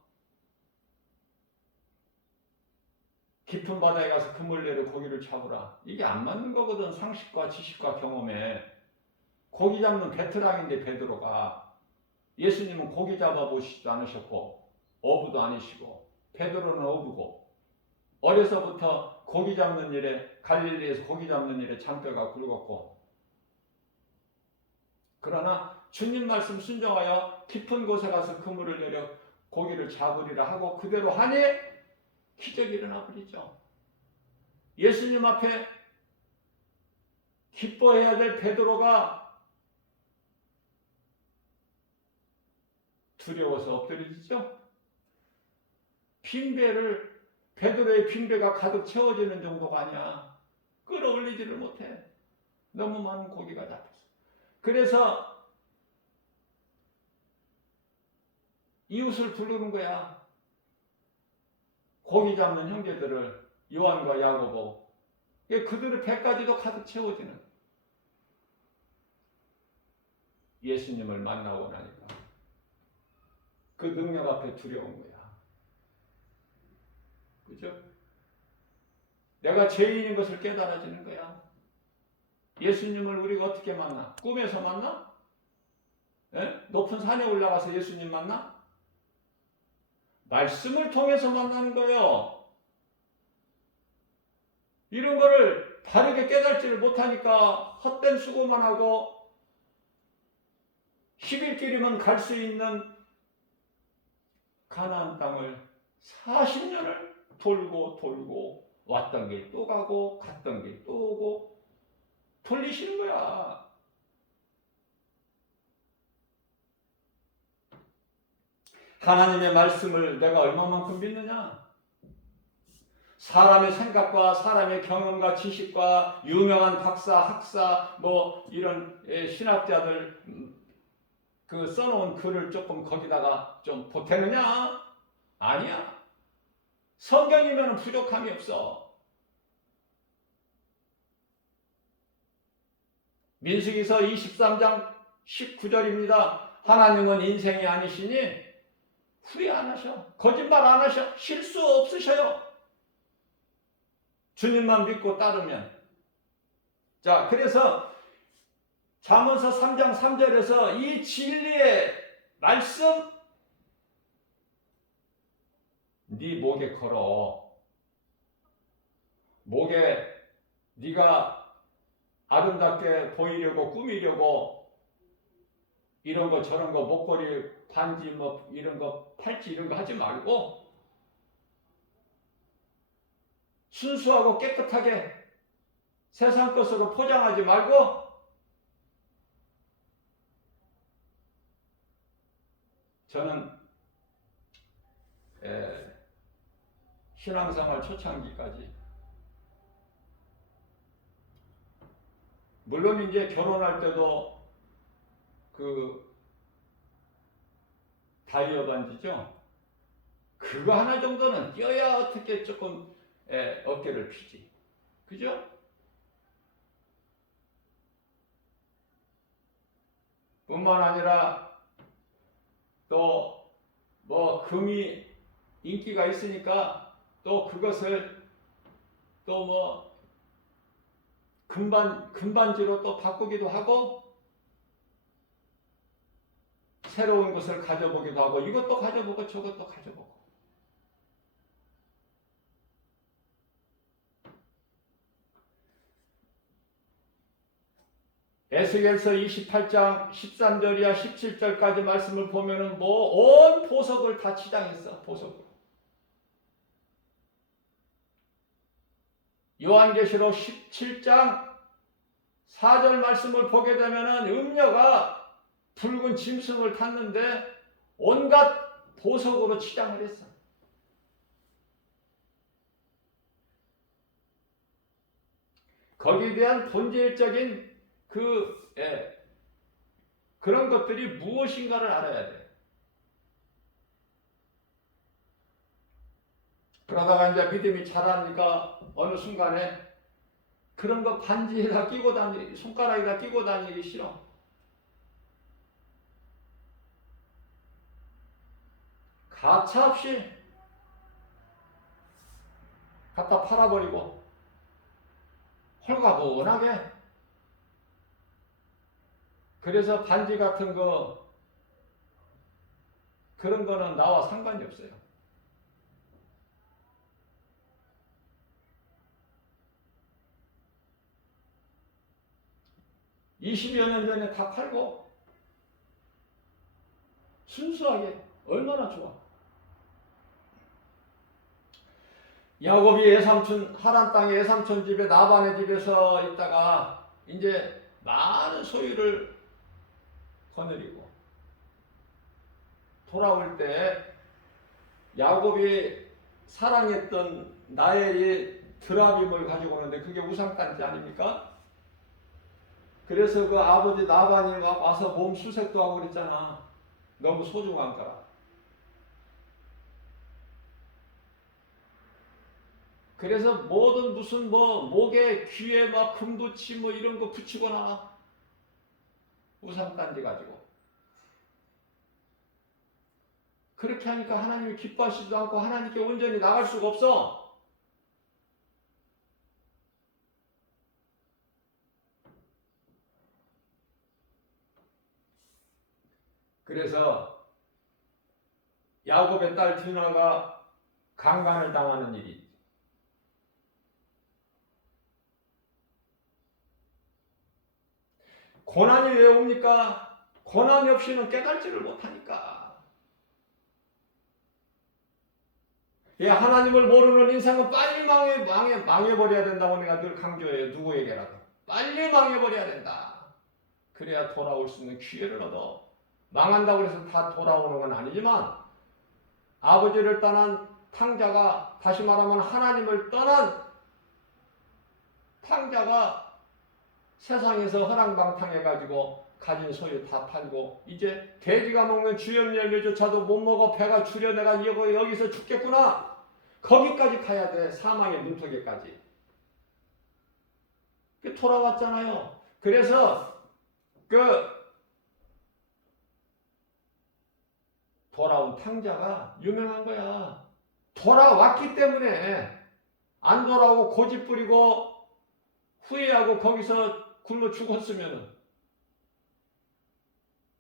깊은 바다에 가서 그물레로 고기를 잡으라. 이게 안 맞는 거거든. 상식과 지식과 경험에. 고기 잡는 베테랑인데 베드로가. 예수님은 고기 잡아보시지도 않으셨고 어부도 아니시고 베드로는 어부고 어려서부터 고기 잡는 일에 갈릴리에서 고기 잡는 일에 잔뼈가 굵었고 그러나 주님 말씀 순종하여 깊은 곳에 가서 그물을 내려 고기를 잡으리라 하고 그대로 하니 기적이 일어나 버리죠. 예수님 앞에 기뻐해야 될 베드로가 두려워서 엎드려지죠. 빈배를 베드로의 빈배가 가득 채워지는 정도가 아니야. 끌어올리지를 못해. 너무 많은 고기가 잡혔어. 그래서 이웃을 부르는 거야. 고기 잡는 형제들을 요한과 야고보. 그들의 배까지도 가득 채워지는 예수님을 만나고 나니까 그 능력 앞에 두려운 거야. 그죠? 내가 죄인인 것을 깨달아지는 거야. 예수님을 우리가 어떻게 만나? 꿈에서 만나? 예? 높은 산에 올라가서 예수님 만나? 말씀을 통해서 만나는 거예요. 이런 거를 바르게 깨달지를 못하니까 헛된 수고만 하고 10일길이면 갈 수 있는 가나안 땅을 40년을 돌고 왔던 길 또 가고 갔던 길 또 오고 돌리시는 거야. 하나님의 말씀을 내가 얼마만큼 믿느냐? 사람의 생각과 사람의 경험과 지식과 유명한 박사, 학사, 뭐 이런 신학자들 그 써놓은 글을 조금 거기다가 좀 보태느냐? 아니야. 성경이면 부족함이 없어. 민수기서 23장 19절입니다. 하나님은 인생이 아니시니 후회 안 하셔. 거짓말 안 하셔. 실수 없으셔요. 주님만 믿고 따르면. 자, 그래서 잠언서 3장 3절에서 이 진리의 말씀 네 목에 걸어. 목에 네가 아름답게 보이려고 꾸미려고 이런 거 저런 거 목걸이 반지 뭐 이런 거 팔찌 이런 거 하지 말고 순수하고 깨끗하게 세상 것으로 포장하지 말고 저는 신앙생활 초창기까지 물론 이제 결혼할 때도 그 다이어 반지죠. 그거 하나 정도는 껴야 어떻게 조금 어깨를 피지. 그죠? 뿐만 아니라 또 뭐 금이 인기가 있으니까 또 그것을 또 뭐 금반지로 또 바꾸기도 하고 새로운 것을 가져보기도 하고 이것도 가져보고 저것도 가져보고 에스겔서 28장 13절이야 17절까지 말씀을 보면은 뭐 온 보석을 다 치장했어. 보석으로. 요한계시록 17장 4절 말씀을 보게 되면은 음녀가 붉은 짐승을 탔는데 온갖 보석으로 치장을 했어. 거기에 대한 본질적인 그런 것들이 무엇인가를 알아야 돼. 그러다가 이제 믿음이 자라니까 어느 순간에 그런 거 반지에다 끼고 손가락에다 끼고 다니기 싫어. 가차없이 갖다 팔아버리고 홀가분하게. 그래서 반지 같은 거 그런 거는 나와 상관이 없어요. (20여 년) 전에 다 팔고 순수하게 얼마나 좋아. 야곱이 외삼촌 하란 땅의 외삼촌 집에 나반의 집에서 있다가 이제 많은 소유를 거느리고 돌아올 때 야곱이 사랑했던 라헬이 드라빔을 가지고 오는데 그게 우상단지 아닙니까? 그래서 그 아버지 나반이 와서 몸 수색도 하고 그랬잖아. 너무 소중한 거라. 그래서 모든 무슨 뭐 목에 귀에 막 금붙이 뭐 이런 거 붙이거나 우상단지 가지고 그렇게 하니까 하나님이 기뻐하시지도 않고 하나님께 온전히 나갈 수가 없어. 그래서 야곱의 딸 디나가 강간을 당하는 일이 있죠. 고난이 왜 옵니까? 고난이 없이는 깨달지를 못하니까. 예, 하나님을 모르는 인생은 빨리 망해버려야 된다고 내가 늘 강조해요. 누구에게라도. 빨리 망해버려야 된다. 그래야 돌아올 수 있는 기회를 얻어. 망한다고 해서 다 돌아오는 건 아니지만 아버지를 떠난 탕자가, 다시 말하면 하나님을 떠난 탕자가 세상에서 허랑방탕해가지고 가진 소유 다 팔고 이제 돼지가 먹는 주염 열매조차도 못 먹어 배가 줄여 내가 여기서 죽겠구나. 거기까지 가야 돼. 사망의 문턱에까지. 돌아왔잖아요. 그래서 돌아온 탕자가 유명한 거야. 돌아왔기 때문에 안 돌아오고 고집 부리고 후회하고 거기서 굶어 죽었으면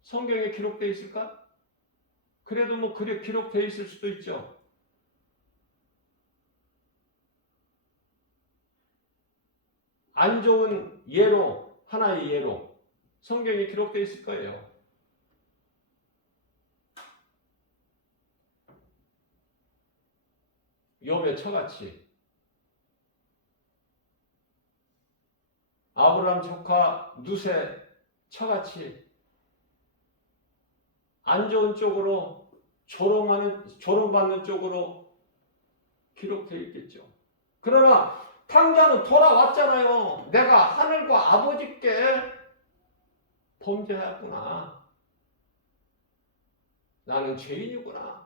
성경에 기록되어 있을까? 그래도 뭐 그래 기록되어 있을 수도 있죠. 안 좋은 예로, 하나의 예로 성경에 기록되어 있을 거예요. 욥의 처같이 아브라함 조카 룻의 처같이 안 좋은 쪽으로 조롱받는 쪽으로 기록되어 있겠죠. 그러나 탕자는 돌아왔잖아요. 내가 하늘과 아버지께 범죄하였구나. 나는 죄인이구나.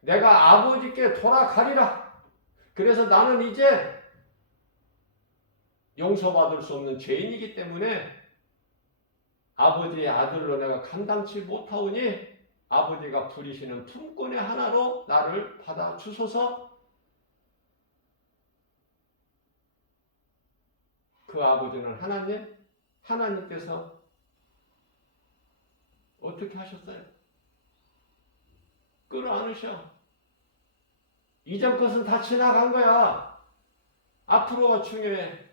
내가 아버지께 돌아가리라. 그래서 나는 이제 용서받을 수 없는 죄인이기 때문에 아버지의 아들로 내가 감당치 못하오니 아버지가 부리시는 품꾼의 하나로 나를 받아주소서. 그 아버지는 하나님께서 어떻게 하셨어요? 끌어안으셔. 이전 것은 다 지나간 거야. 앞으로가 중요해.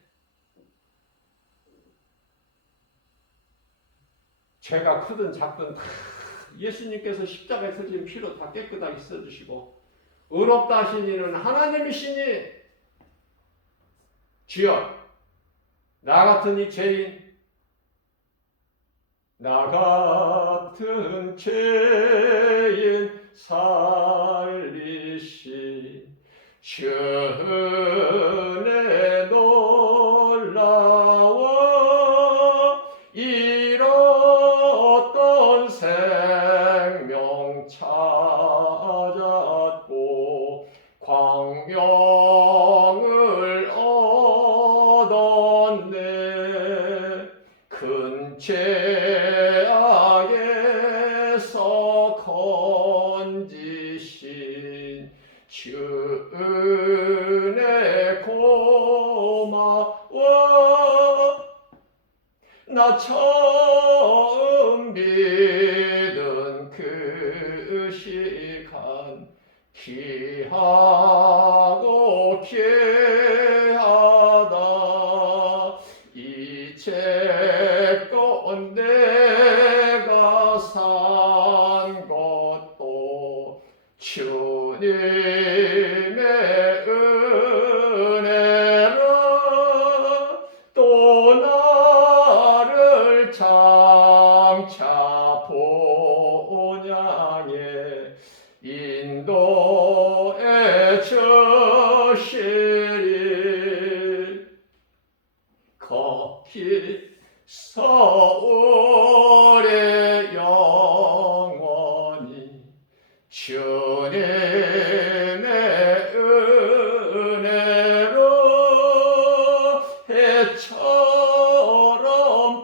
죄가 크든 작든 다 예수님께서 십자가에 쓰신 피로 다 깨끗하게 써주시고 의롭다 하신 이는 하나님이시니 주여 나 같은 이 죄인 나 같은 죄인 살리시 주의 놀라워 잃었던 생명 찾았고 광명을 얻었네. 큰 죄악에서 건지신 주의 고마워. 나 처음 믿은 그 시간 귀하고 귀하다. 이제껏 내가 산 것도 주님의 은혜라. 또 나를 장차 본향에 인도해 주시리. 거기서 오래 영원히 주님의 은혜로 해처럼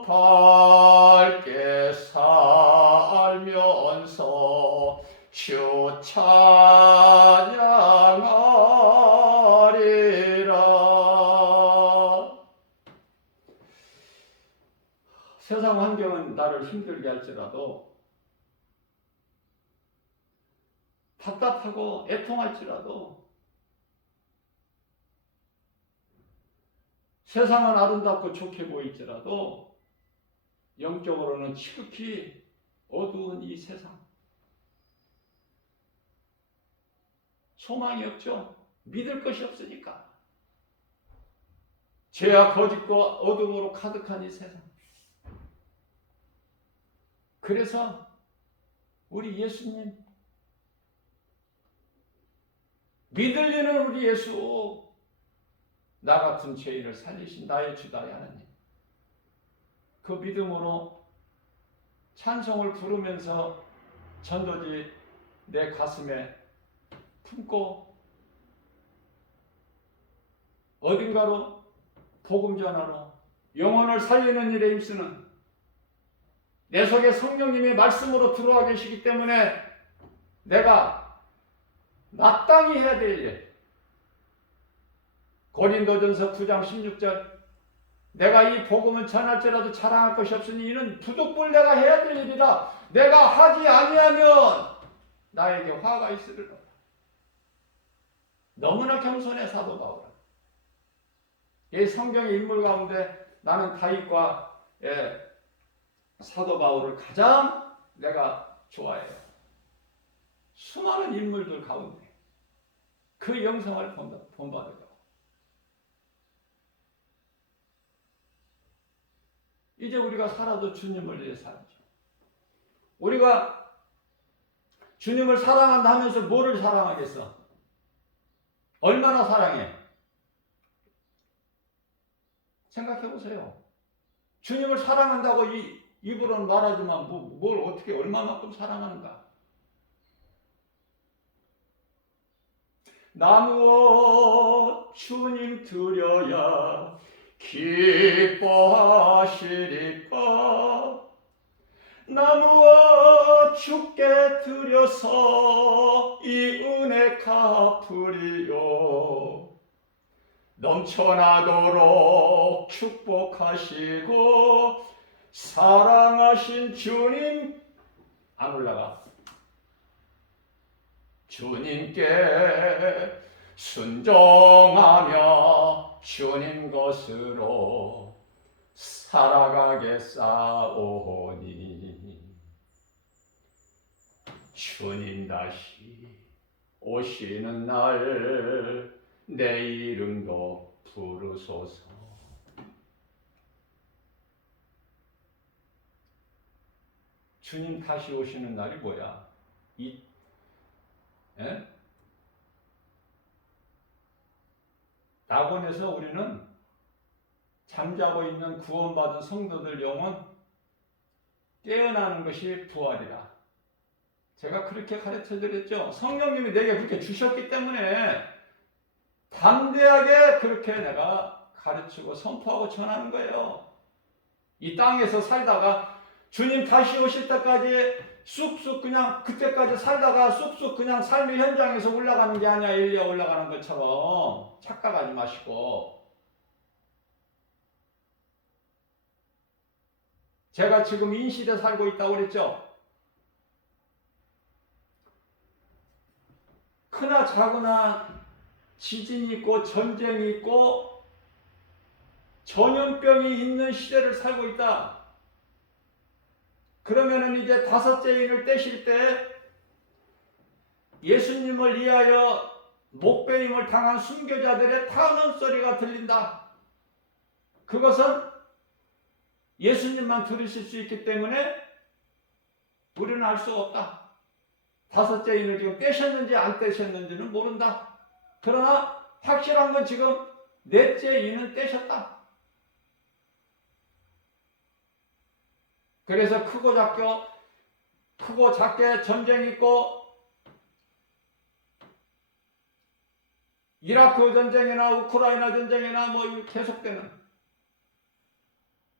밝게 살면서 주 찬양하리라. 세상 환경은 나를 힘들게 할지라도 답답하고 애통할지라도 세상은 아름답고 좋게 보일지라도 영적으로는 지극히 어두운 이 세상, 소망이 없죠. 믿을 것이 없으니까. 죄와 거짓과 어둠으로 가득한 이 세상. 그래서 우리 예수님, 믿을리는 우리 예수, 나 같은 죄인을 살리신 나의 주 나의 하나님, 그 믿음으로 찬송을 부르면서 전도지 내 가슴에 품고 어딘가로 복음 전하러 영혼을 살리는 일에 힘쓰는 내 속에 성령님의 말씀으로 들어와 계시기 때문에 내가 마땅히 해야 될 일. 고린도전서 9장 16절, 내가 이 복음을 전할지라도 자랑할 것이 없으니 이는 부득불 내가 해야 될 일이라. 내가 하지 아니하면 나에게 화가 있으리라. 너무나 겸손해 사도 바울은. 이 성경의 인물 가운데 나는 다윗과 사도 바울을 가장 내가 좋아해요. 수많은 인물들 가운데 그 영성을 본받으려. 이제 우리가 살아도 주님을 위해 살죠. 우리가 주님을 사랑한다 하면서 뭐를 사랑하겠어? 얼마나 사랑해? 생각해 보세요. 주님을 사랑한다고 입으로는 말하지만 뭘 어떻게 얼마만큼 사랑하는가? 나 무엇 주님 드려야 기뻐하시리까? 나 무엇 주께 드려서 이 은혜 갚으리요? 넘쳐나도록 축복하시고 사랑하신 주님, 안 올라가. 주님께 순종하며 주님 것으로 살아가겠사오니 주님 다시 오시는 날 내 이름도 부르소서. 주님 다시 오시는 날이 뭐야? 낙원에서 우리는 잠자고 있는 구원받은 성도들 영혼 깨어나는 것이 부활이라. 제가 그렇게 가르쳐 드렸죠. 성령님이 내게 그렇게 주셨기 때문에 담대하게 그렇게 내가 가르치고 선포하고 전하는 거예요. 이 땅에서 살다가 주님 다시 오실 때까지 쑥쑥 그냥 그때까지 살다가 쑥쑥 그냥 삶의 현장에서 올라가는 게 아니야. 엘리야 올라가는 것처럼 착각하지 마시고. 제가 지금 인실에 살고 있다고 그랬죠. 크나 작으나 지진이 있고 전쟁이 있고 전염병이 있는 시대를 살고 있다. 그러면은 이제 다섯째 인을 떼실 때 예수님을 위하여 목배임을 당한 순교자들의 탄원 소리가 들린다. 그것은 예수님만 들으실 수 있기 때문에 우리는 알 수 없다. 다섯째 인을 지금 떼셨는지 안 떼셨는지는 모른다. 그러나 확실한 건 지금 넷째 인은 떼셨다. 그래서 크고 작게 전쟁이 있고 이라크 전쟁이나 우크라이나 전쟁이나 뭐 계속되는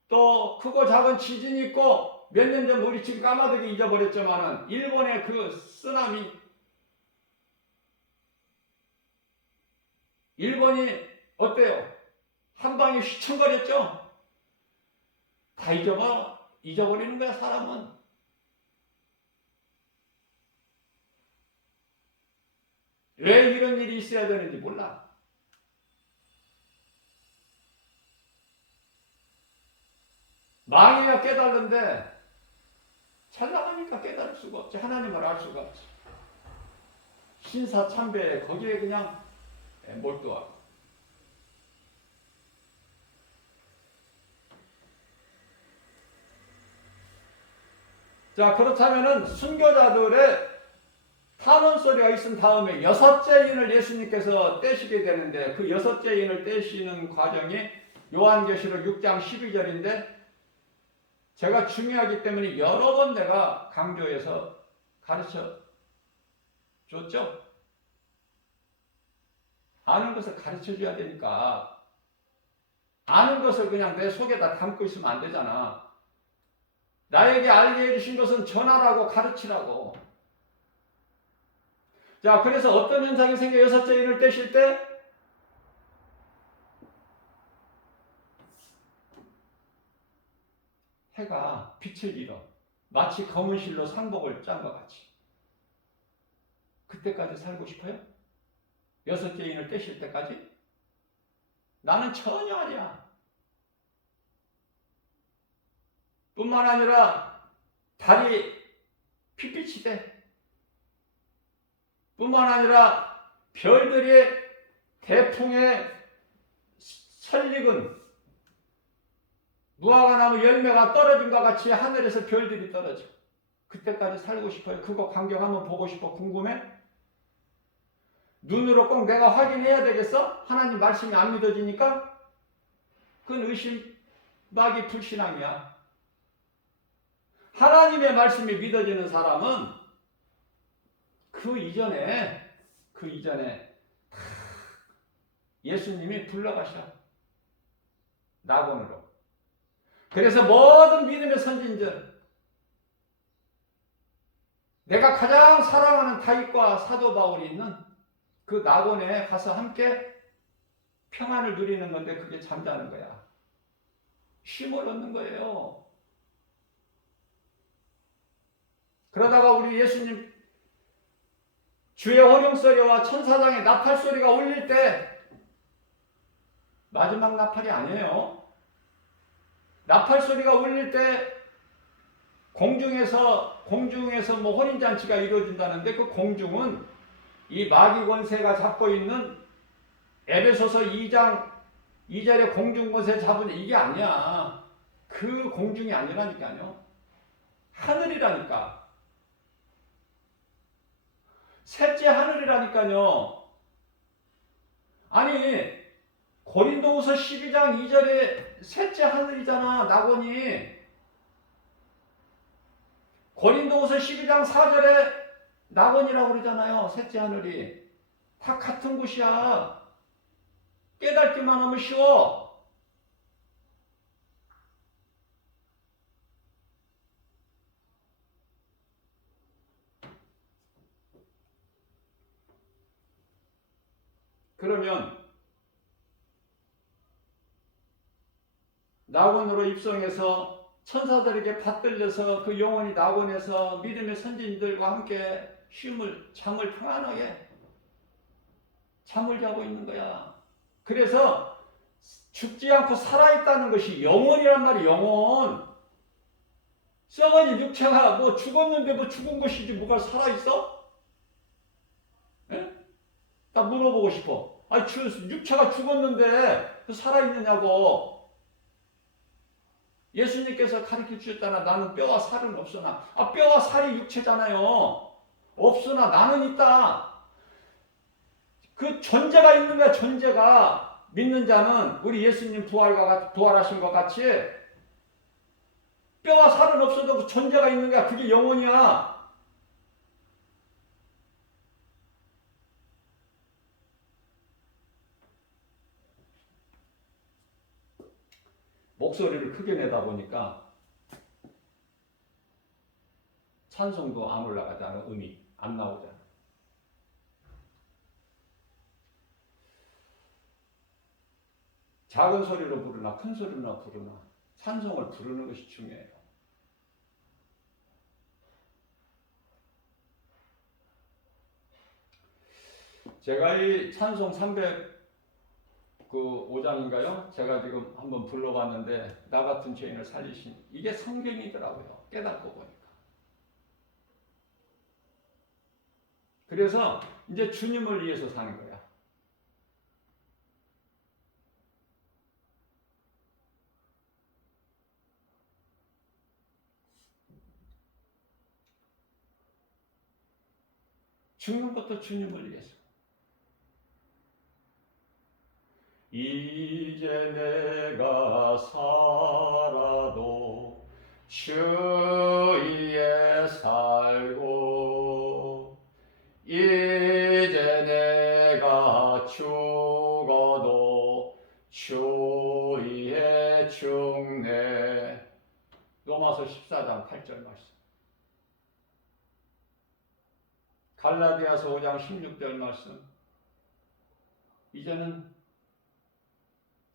또 크고 작은 지진이 있고 몇 년 전 우리 지금 까마득히 잊어버렸지만은 일본의 그 쓰나미, 일본이 어때요? 한 방에 휘청거렸죠? 다 잊어버리는 거야, 사람은. 왜 이런 일이 있어야 되는지 몰라. 망해야 깨달는데 잘 나가니까 깨달을 수가 없지. 하나님을 알 수가 없지. 신사참배 거기에 그냥 몰두하고. 자, 그렇다면은 순교자들의 탄원 소리가 있은 다음에 여섯째 인을 예수님께서 떼시게 되는데, 그 여섯째 인을 떼시는 과정이 요한계시록 6장 12절인데 제가 중요하기 때문에 여러 번 내가 강조해서 가르쳐 줬죠. 아는 것을 가르쳐 줘야 되니까. 아는 것을 그냥 내 속에다 담고 있으면 안 되잖아. 나에게 알게 해주신 것은 전하라고, 가르치라고. 자, 그래서 어떤 현상이 생겨? 여섯째 인을 떼실 때 해가 빛을 잃어. 마치 검은 실로 상복을 짠 것 같이. 그때까지 살고 싶어요? 여섯째 인을 떼실 때까지? 나는 전혀 아니야. 뿐만 아니라 달이 핏빛이 돼. 뿐만 아니라 별들이 대풍에 설익은 무화과나무 열매가 떨어진 것 같이 하늘에서 별들이 떨어져. 그때까지 살고 싶어요? 그거 광경 한번 보고 싶어? 궁금해? 눈으로 꼭 내가 확인해야 되겠어? 하나님 말씀이 안 믿어지니까? 그건 의심박이 불신앙이야. 하나님의 말씀이 믿어지는 사람은 그 이전에 예수님이 불러가셔. 낙원으로. 그래서 모든 믿음의 선진들, 내가 가장 사랑하는 다윗과 사도 바울이 있는 그 낙원에 가서 함께 평안을 누리는 건데 그게 잠자는 거야. 쉼을 얻는 거예요. 그러다가 우리 예수님 주의 호령소리와 천사장의 나팔 소리가 울릴 때 마지막 나팔이 아니에요. 나팔 소리가 울릴 때 공중에서 뭐 혼인잔치가 이루어진다는데, 그 공중은 이 마귀 권세가 잡고 있는 에베소서 2장 2절에 공중 권세 잡은 이게 아니야. 그 공중이 아니라니까요. 하늘이라니까. 셋째 하늘이라니까요. 아니, 고린도후서 12장 2절에 셋째 하늘이잖아, 낙원이. 고린도후서 12장 4절에 낙원이라고 그러잖아요, 셋째 하늘이. 다 같은 곳이야. 깨닫기만 하면 쉬워. 그러면 낙원으로 입성해서 천사들에게 받들려서 그 영혼이 낙원에서 믿음의 선진들과 함께 잠을 평안하게 잠을 자고 있는 거야. 그래서 죽지 않고 살아있다는 것이 영혼이란 말이야. 영혼. 썩어진 육체가 뭐 죽었는데 뭐 죽은 것이지 뭐가 살아있어? 에? 나 물어보고 싶어. 아니, 육체가 죽었는데 살아있느냐고. 예수님께서 가르쳐 주셨잖아. 나는 뼈와 살은 없으나. 뼈와 살이 육체잖아요. 없으나 나는 있다. 그 존재가 있는 거야. 존재가. 믿는 자는 우리 예수님 부활하신 것 같이 뼈와 살은 없어도 그 존재가 있는 거야. 그게 영혼이야. 목소리를 크게 내다 보니까 찬송도 안 올라가잖아. 음이 안 나오잖아. 작은 소리로 부르나 큰 소리로 부르나 찬송을 부르는 것이 중요해요. 제가 이 찬송 305장인가요? 제가 지금 한번 불러봤는데 나 같은 죄인을 살리신 이게 성경이더라고요. 깨닫고 보니까. 그래서 이제 주님을 위해서 사는 거야. 죽는 것도 주님을 위해서. 이제 내가 살아도 주 위에 살고 이제 내가 죽어도 주 위에 죽네. 로마서 14장 8절 말씀. 갈라디아서 5장 16절 말씀. 이제는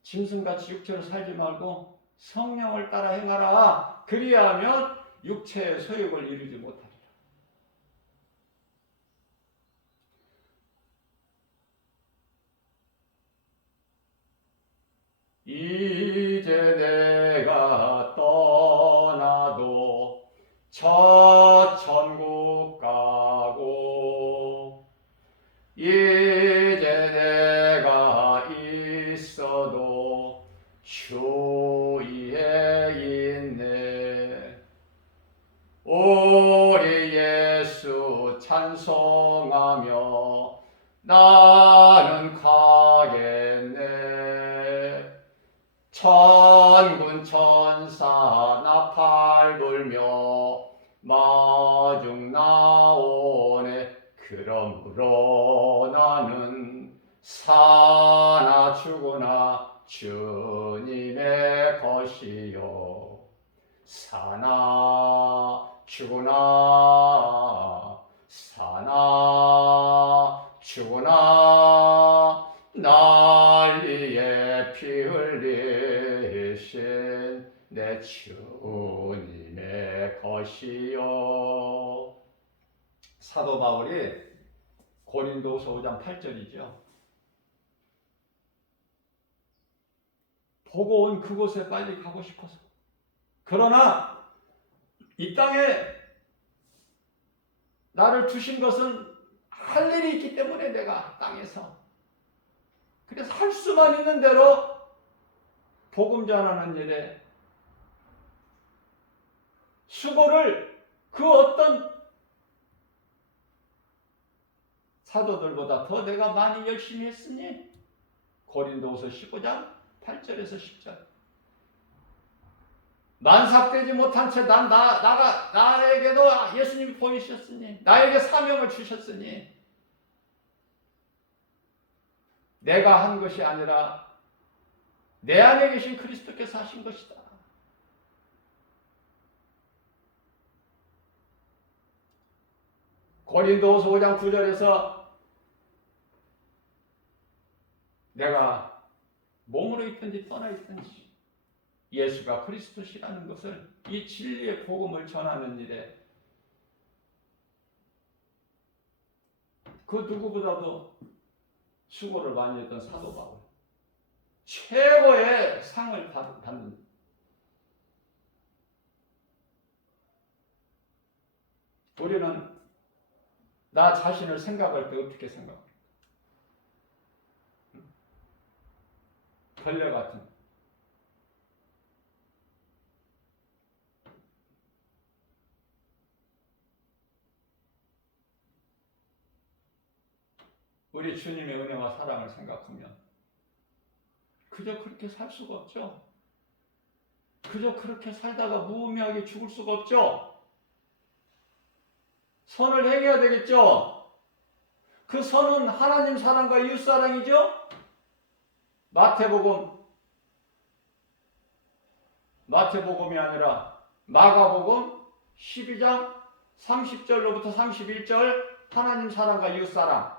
짐승같이 육체로 살지 말고 성령을 따라 행하라. 그리하면 육체의 소욕을 이루지 못하리라. 이제 내가 떠나도 저 천국 가고 이제 내가 있어도 주 위에 있네. 우리 예수 찬송하며 나는 가겠네. 천군 천사 나팔 불며 마중 나오네. 그러므로 나는 사나 죽으나 주님의 것이요. 사나 죽으나 사나 죽으나 날 위해 피 흘리신 내 주님의 것이요. 사도 바울이 고린도서 5장 8절이죠. 보고 온 그곳에 빨리 가고 싶어서. 그러나 이 땅에 나를 주신 것은 할 일이 있기 때문에 내가 땅에서 그래서 할 수만 있는 대로 복음 전하는 일에 수고를 그 어떤 사도들보다 더 내가 많이 열심히 했으니 고린도후서 15장 8절에서 10절. 만삭되지 못한 채 나에게도 예수님이 보이셨으니 나에게 사명을 주셨으니 내가 한 것이 아니라 내 안에 계신 그리스도께서 하신 것이다. 고린도후서 5장 9절에서 내가 몸으로 있든지 떠나 있든지 예수가 그리스도시라는 것을 이 진리의 복음을 전하는 일에 그 누구보다도 수고를 많이 했던 사도 바울, 최고의 상을 받는. 우리는 나 자신을 생각할 때 어떻게 생각합니까? 벌레 같은. 우리 주님의 은혜와 사랑을 생각하면 그저 그렇게 살 수가 없죠. 그저 그렇게 살다가 무의미하게 죽을 수가 없죠. 선을 행해야 되겠죠. 그 선은 하나님 사랑과 이웃 사랑이죠. 마태복음이 아니라 마가복음 12장 30절로부터 31절 하나님 사랑과 이웃 사랑.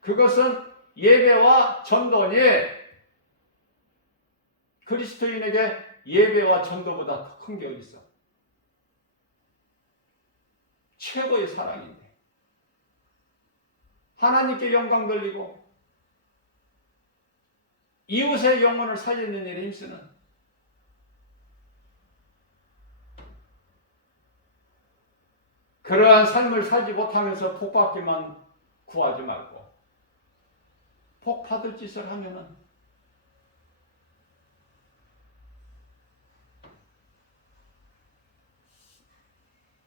그것은 예배와 전도니 그리스도인에게 예배와 전도보다 더 큰 게 어디 있어? 최고의 사랑인데 하나님께 영광 돌리고 이웃의 영혼을 살리는 일에 힘쓰는 그러한 삶을 살지 못하면서 복 받기만 구하지 말고 복 받을 짓을 하면은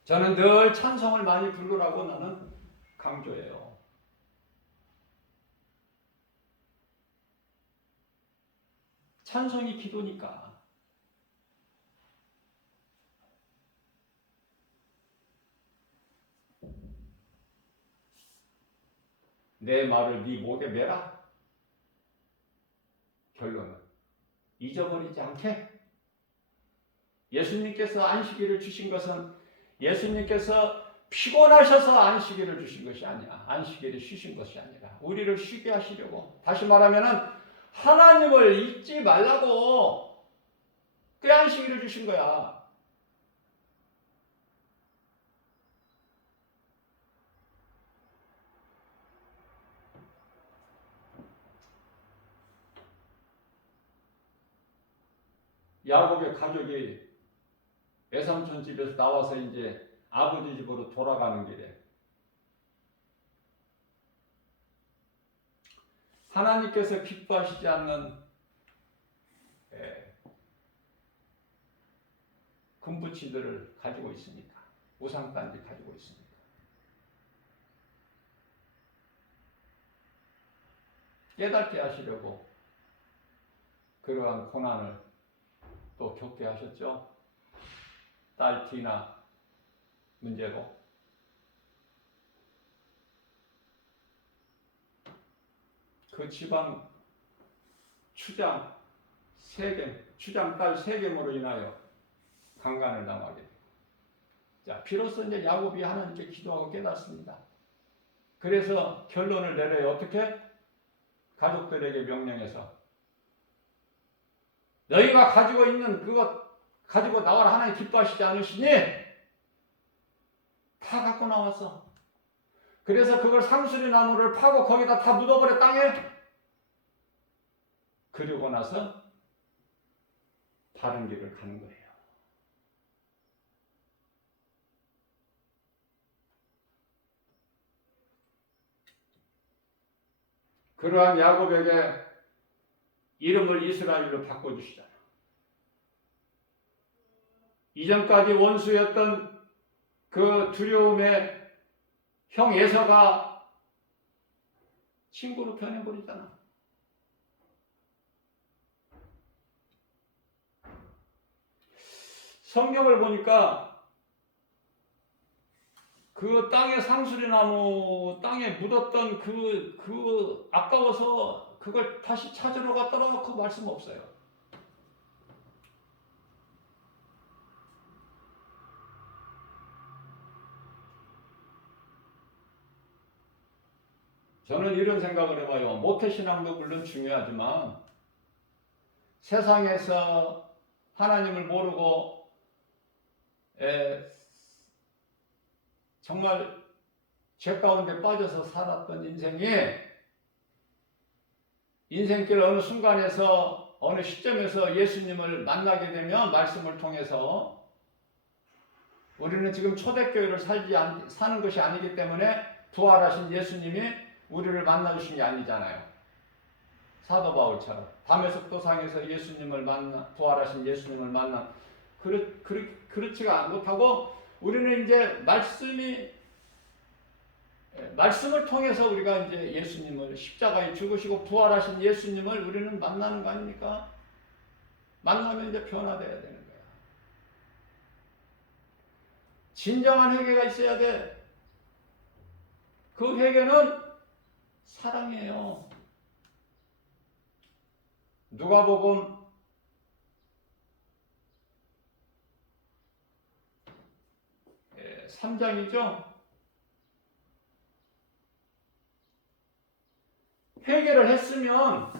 저는 늘 찬송을 많이 부르라고 나는 강조해요. 찬송이 기도니까. 내 말을 네 목에 매라. 결론은 잊어버리지 않게. 예수님께서 안식일을 주신 것은 예수님께서 피곤하셔서 안식일을 주신 것이 아니야. 안식일을 쉬신 것이 아니라 우리를 쉬게 하시려고. 다시 말하면은 하나님을 잊지 말라고 그 안식일을 주신 거야. 야곱의 가족이 외삼촌 집에서 나와서 이제 아버지 집으로 돌아가는 길에 하나님께서 기뻐하시지 않는 금부치들을 가지고 있으니까, 우상단지 가지고 있으니까. 깨닫게 하시려고 그러한 고난을 또 겪게 하셨죠. 딸 디나 문제로. 그 집안 추장 딸 세겜으로 인하여 강간을 당하게 됩니다. 자, 비로소 이제 야곱이 하나님께 기도하고 깨닫습니다. 그래서 결론을 내려요. 어떻게? 가족들에게 명령해서 너희가 가지고 있는 그것 가지고 나와라. 하나님 기뻐하시지 않으시니 다 갖고 나왔어. 그래서 그걸 상수리 나무를 파고 거기다 다 묻어버려, 땅에. 그리고 나서 다른 길을 가는 거예요. 그러한 야곱에게 이름을 이스라엘로 바꿔주시잖아. 이전까지 원수였던 그 두려움의 형 에서가 친구로 변해버리잖아. 성경을 보니까 그 땅에 상수리 나무 땅에 묻었던 그 아까워서 그걸 다시 찾으러 갔더라 그 말씀 없어요. 저는 이런 생각을 해봐요. 모태신앙도 물론 중요하지만 세상에서 하나님을 모르고 정말 죄 가운데 빠져서 살았던 인생이 인생길 어느 순간에서 어느 시점에서 예수님을 만나게 되면 말씀을 통해서 우리는 지금 초대교회를 사는 것이 아니기 때문에 부활하신 예수님이 우리를 만나주신 게 아니잖아요. 사도 바울처럼 다메섹 도상에서 예수님을 부활하신 예수님을 만나 그렇지가 못하고 우리는 이제 말씀을 통해서 우리가 이제 예수님을 십자가에 죽으시고 부활하신 예수님을 우리는 만나는 거 아닙니까? 만나면 이제 변화돼야 되는 거야. 진정한 회개가 있어야 돼. 그 회개는 사랑이에요. 누가복음 3장이죠. 회개를 했으면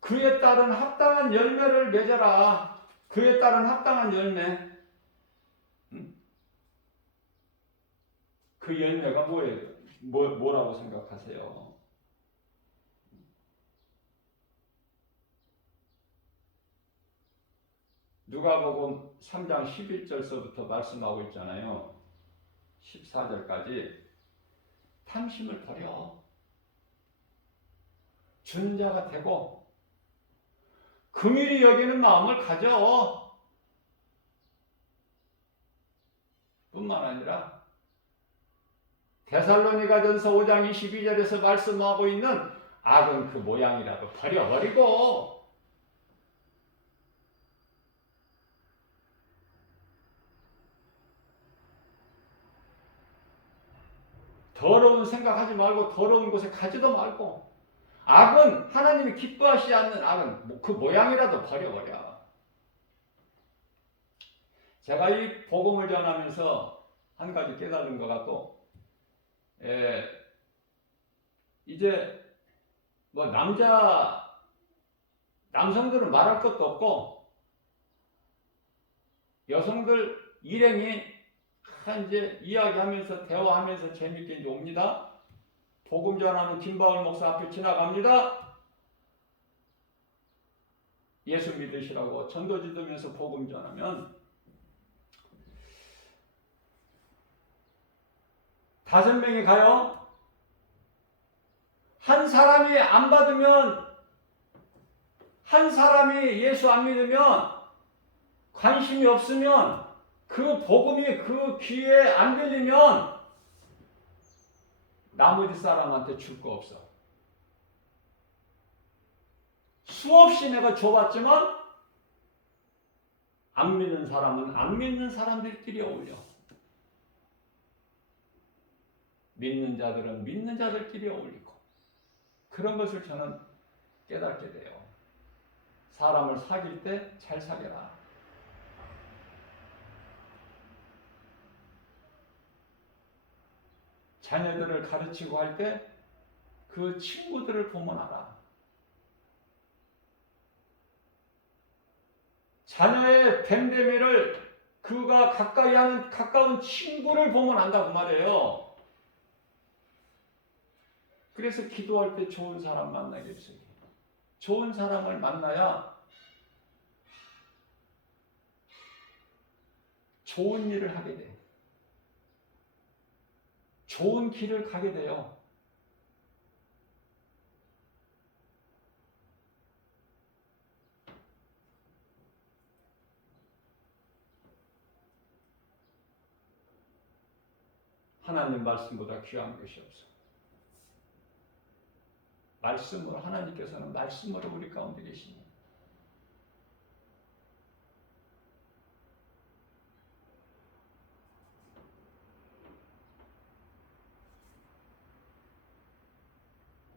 그에 따른 합당한 열매를 맺어라. 그에 따른 합당한 열매. 그 열매가 뭐예요? 뭐라고 생각하세요? 누가복음 3장 11절서부터 말씀하고 있잖아요. 14절까지 탐심을 버려. 준 자가 되고 긍휼히 여기는 마음을 가져. 뿐만 아니라 데살로니가전서 5장 22절에서 말씀하고 있는 악은 그 모양이라도 버려버리고 더러운 생각하지 말고 더러운 곳에 가지도 말고 악은 하나님이 기뻐하시지 않는 악은 그 모양이라도 버려버려. 제가 이 복음을 전하면서 한 가지 깨달은 것 같고 이제 뭐 남성들은 말할 것도 없고 여성들 일행이 이제 이야기하면서 대화하면서 재밌게 이제 옵니다. 복음 전하는 김바울 목사 앞에 지나갑니다. 예수 믿으시라고 전도지 들면서 복음 전하면 5명이 가요. 한 사람이 안 받으면, 한 사람이 예수 안 믿으면, 관심이 없으면, 그 복음이 그 귀에 안 들리면 나머지 사람한테 줄 거 없어. 수없이 내가 줘봤지만 안 믿는 사람은 안 믿는 사람들끼리 어울려. 믿는 자들은 믿는 자들끼리 어울리고, 그런 것을 저는 깨닫게 돼요. 사람을 사귈 때 잘 사귀라. 자녀들을 가르치고 할 때 그 친구들을 보문하라. 자녀의 됨됨이를 그가 가까이 하는 가까운 친구를 보면 안다고 말해요. 그래서 기도할 때 좋은 사람 만나게 해주세요. 좋은 사람을 만나야 좋은 일을 하게 돼. 좋은 길을 가게 돼요. 하나님 말씀보다 귀한 것이 없어. 말씀으로, 하나님께서는 말씀으로 우리 가운데 계시니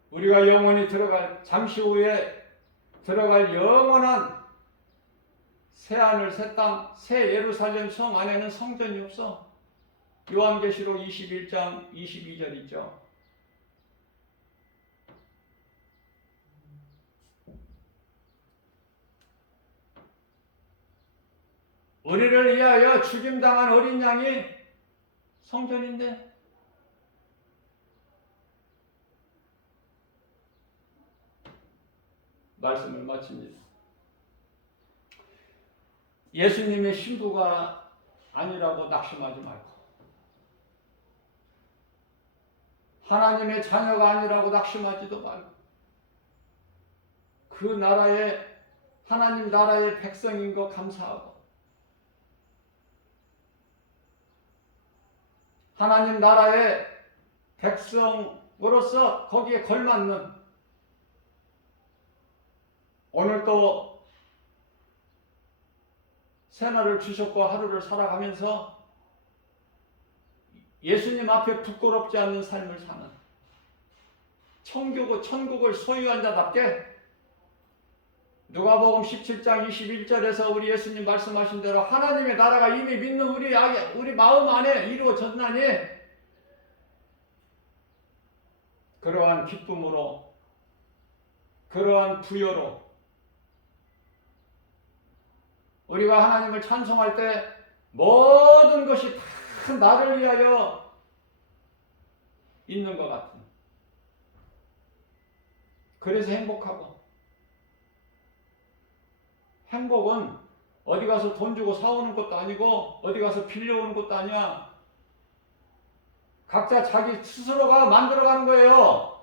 우리가 영원히 들어갈, 잠시 후에 들어갈 영원한 새하늘 새 땅 새 예루살렘 성 안에는 성전이 없어. 요한계시록 21장 22절 있죠. 우리를 위하여 죽임당한 어린 양이 성전인데, 말씀을 마칩니다. 예수님의 신부가 아니라고 낙심하지 말고, 하나님의 자녀가 아니라고 낙심하지도 말고, 그 나라의, 하나님 나라의 백성인 거 감사하고, 하나님 나라의 백성으로서 거기에 걸맞는, 오늘 또 새날을 주셨고 하루를 살아가면서 예수님 앞에 부끄럽지 않는 삶을 사는, 천국을 소유한 자답게 누가복음 17장 21절에서 우리 예수님 말씀하신 대로 하나님의 나라가 이미 믿는 우리 마음 안에 이루어졌나니, 그러한 기쁨으로, 그러한 부여로 우리가 하나님을 찬송할 때 모든 것이 다 나를 위하여 있는 것 같은. 그래서 행복하고. 행복은 어디 가서 돈 주고 사오는 것도 아니고 어디 가서 빌려오는 것도 아니야. 각자 자기 스스로가 만들어가는 거예요.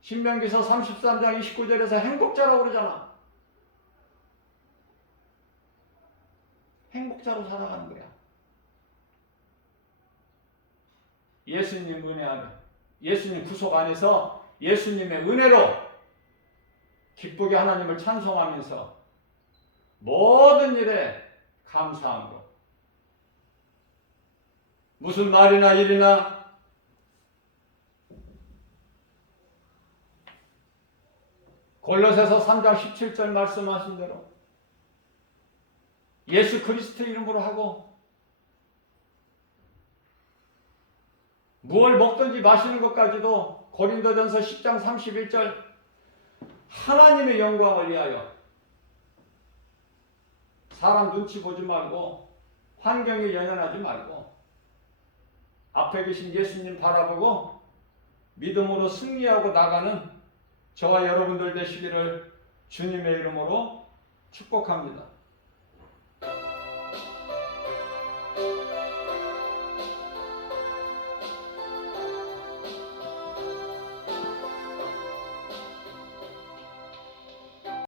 신명기서 33장 29절에서 행복자라고 그러잖아. 행복자로 살아가는 거야. 예수님 은혜 안에, 예수님 구속 안에서 예수님의 은혜로 기쁘게 하나님을 찬송하면서 모든 일에 감사함으로 무슨 말이나 일이나 골로새서 3장 17절 말씀하신 대로 예수 그리스도 이름으로 하고 무엇을 먹든지 마시는 것까지도 고린도전서 10장 31절 하나님의 영광을 위하여 사람 눈치 보지 말고 환경에 연연하지 말고 앞에 계신 예수님 바라보고 믿음으로 승리하고 나가는 저와 여러분들 되시기를 주님의 이름으로 축복합니다.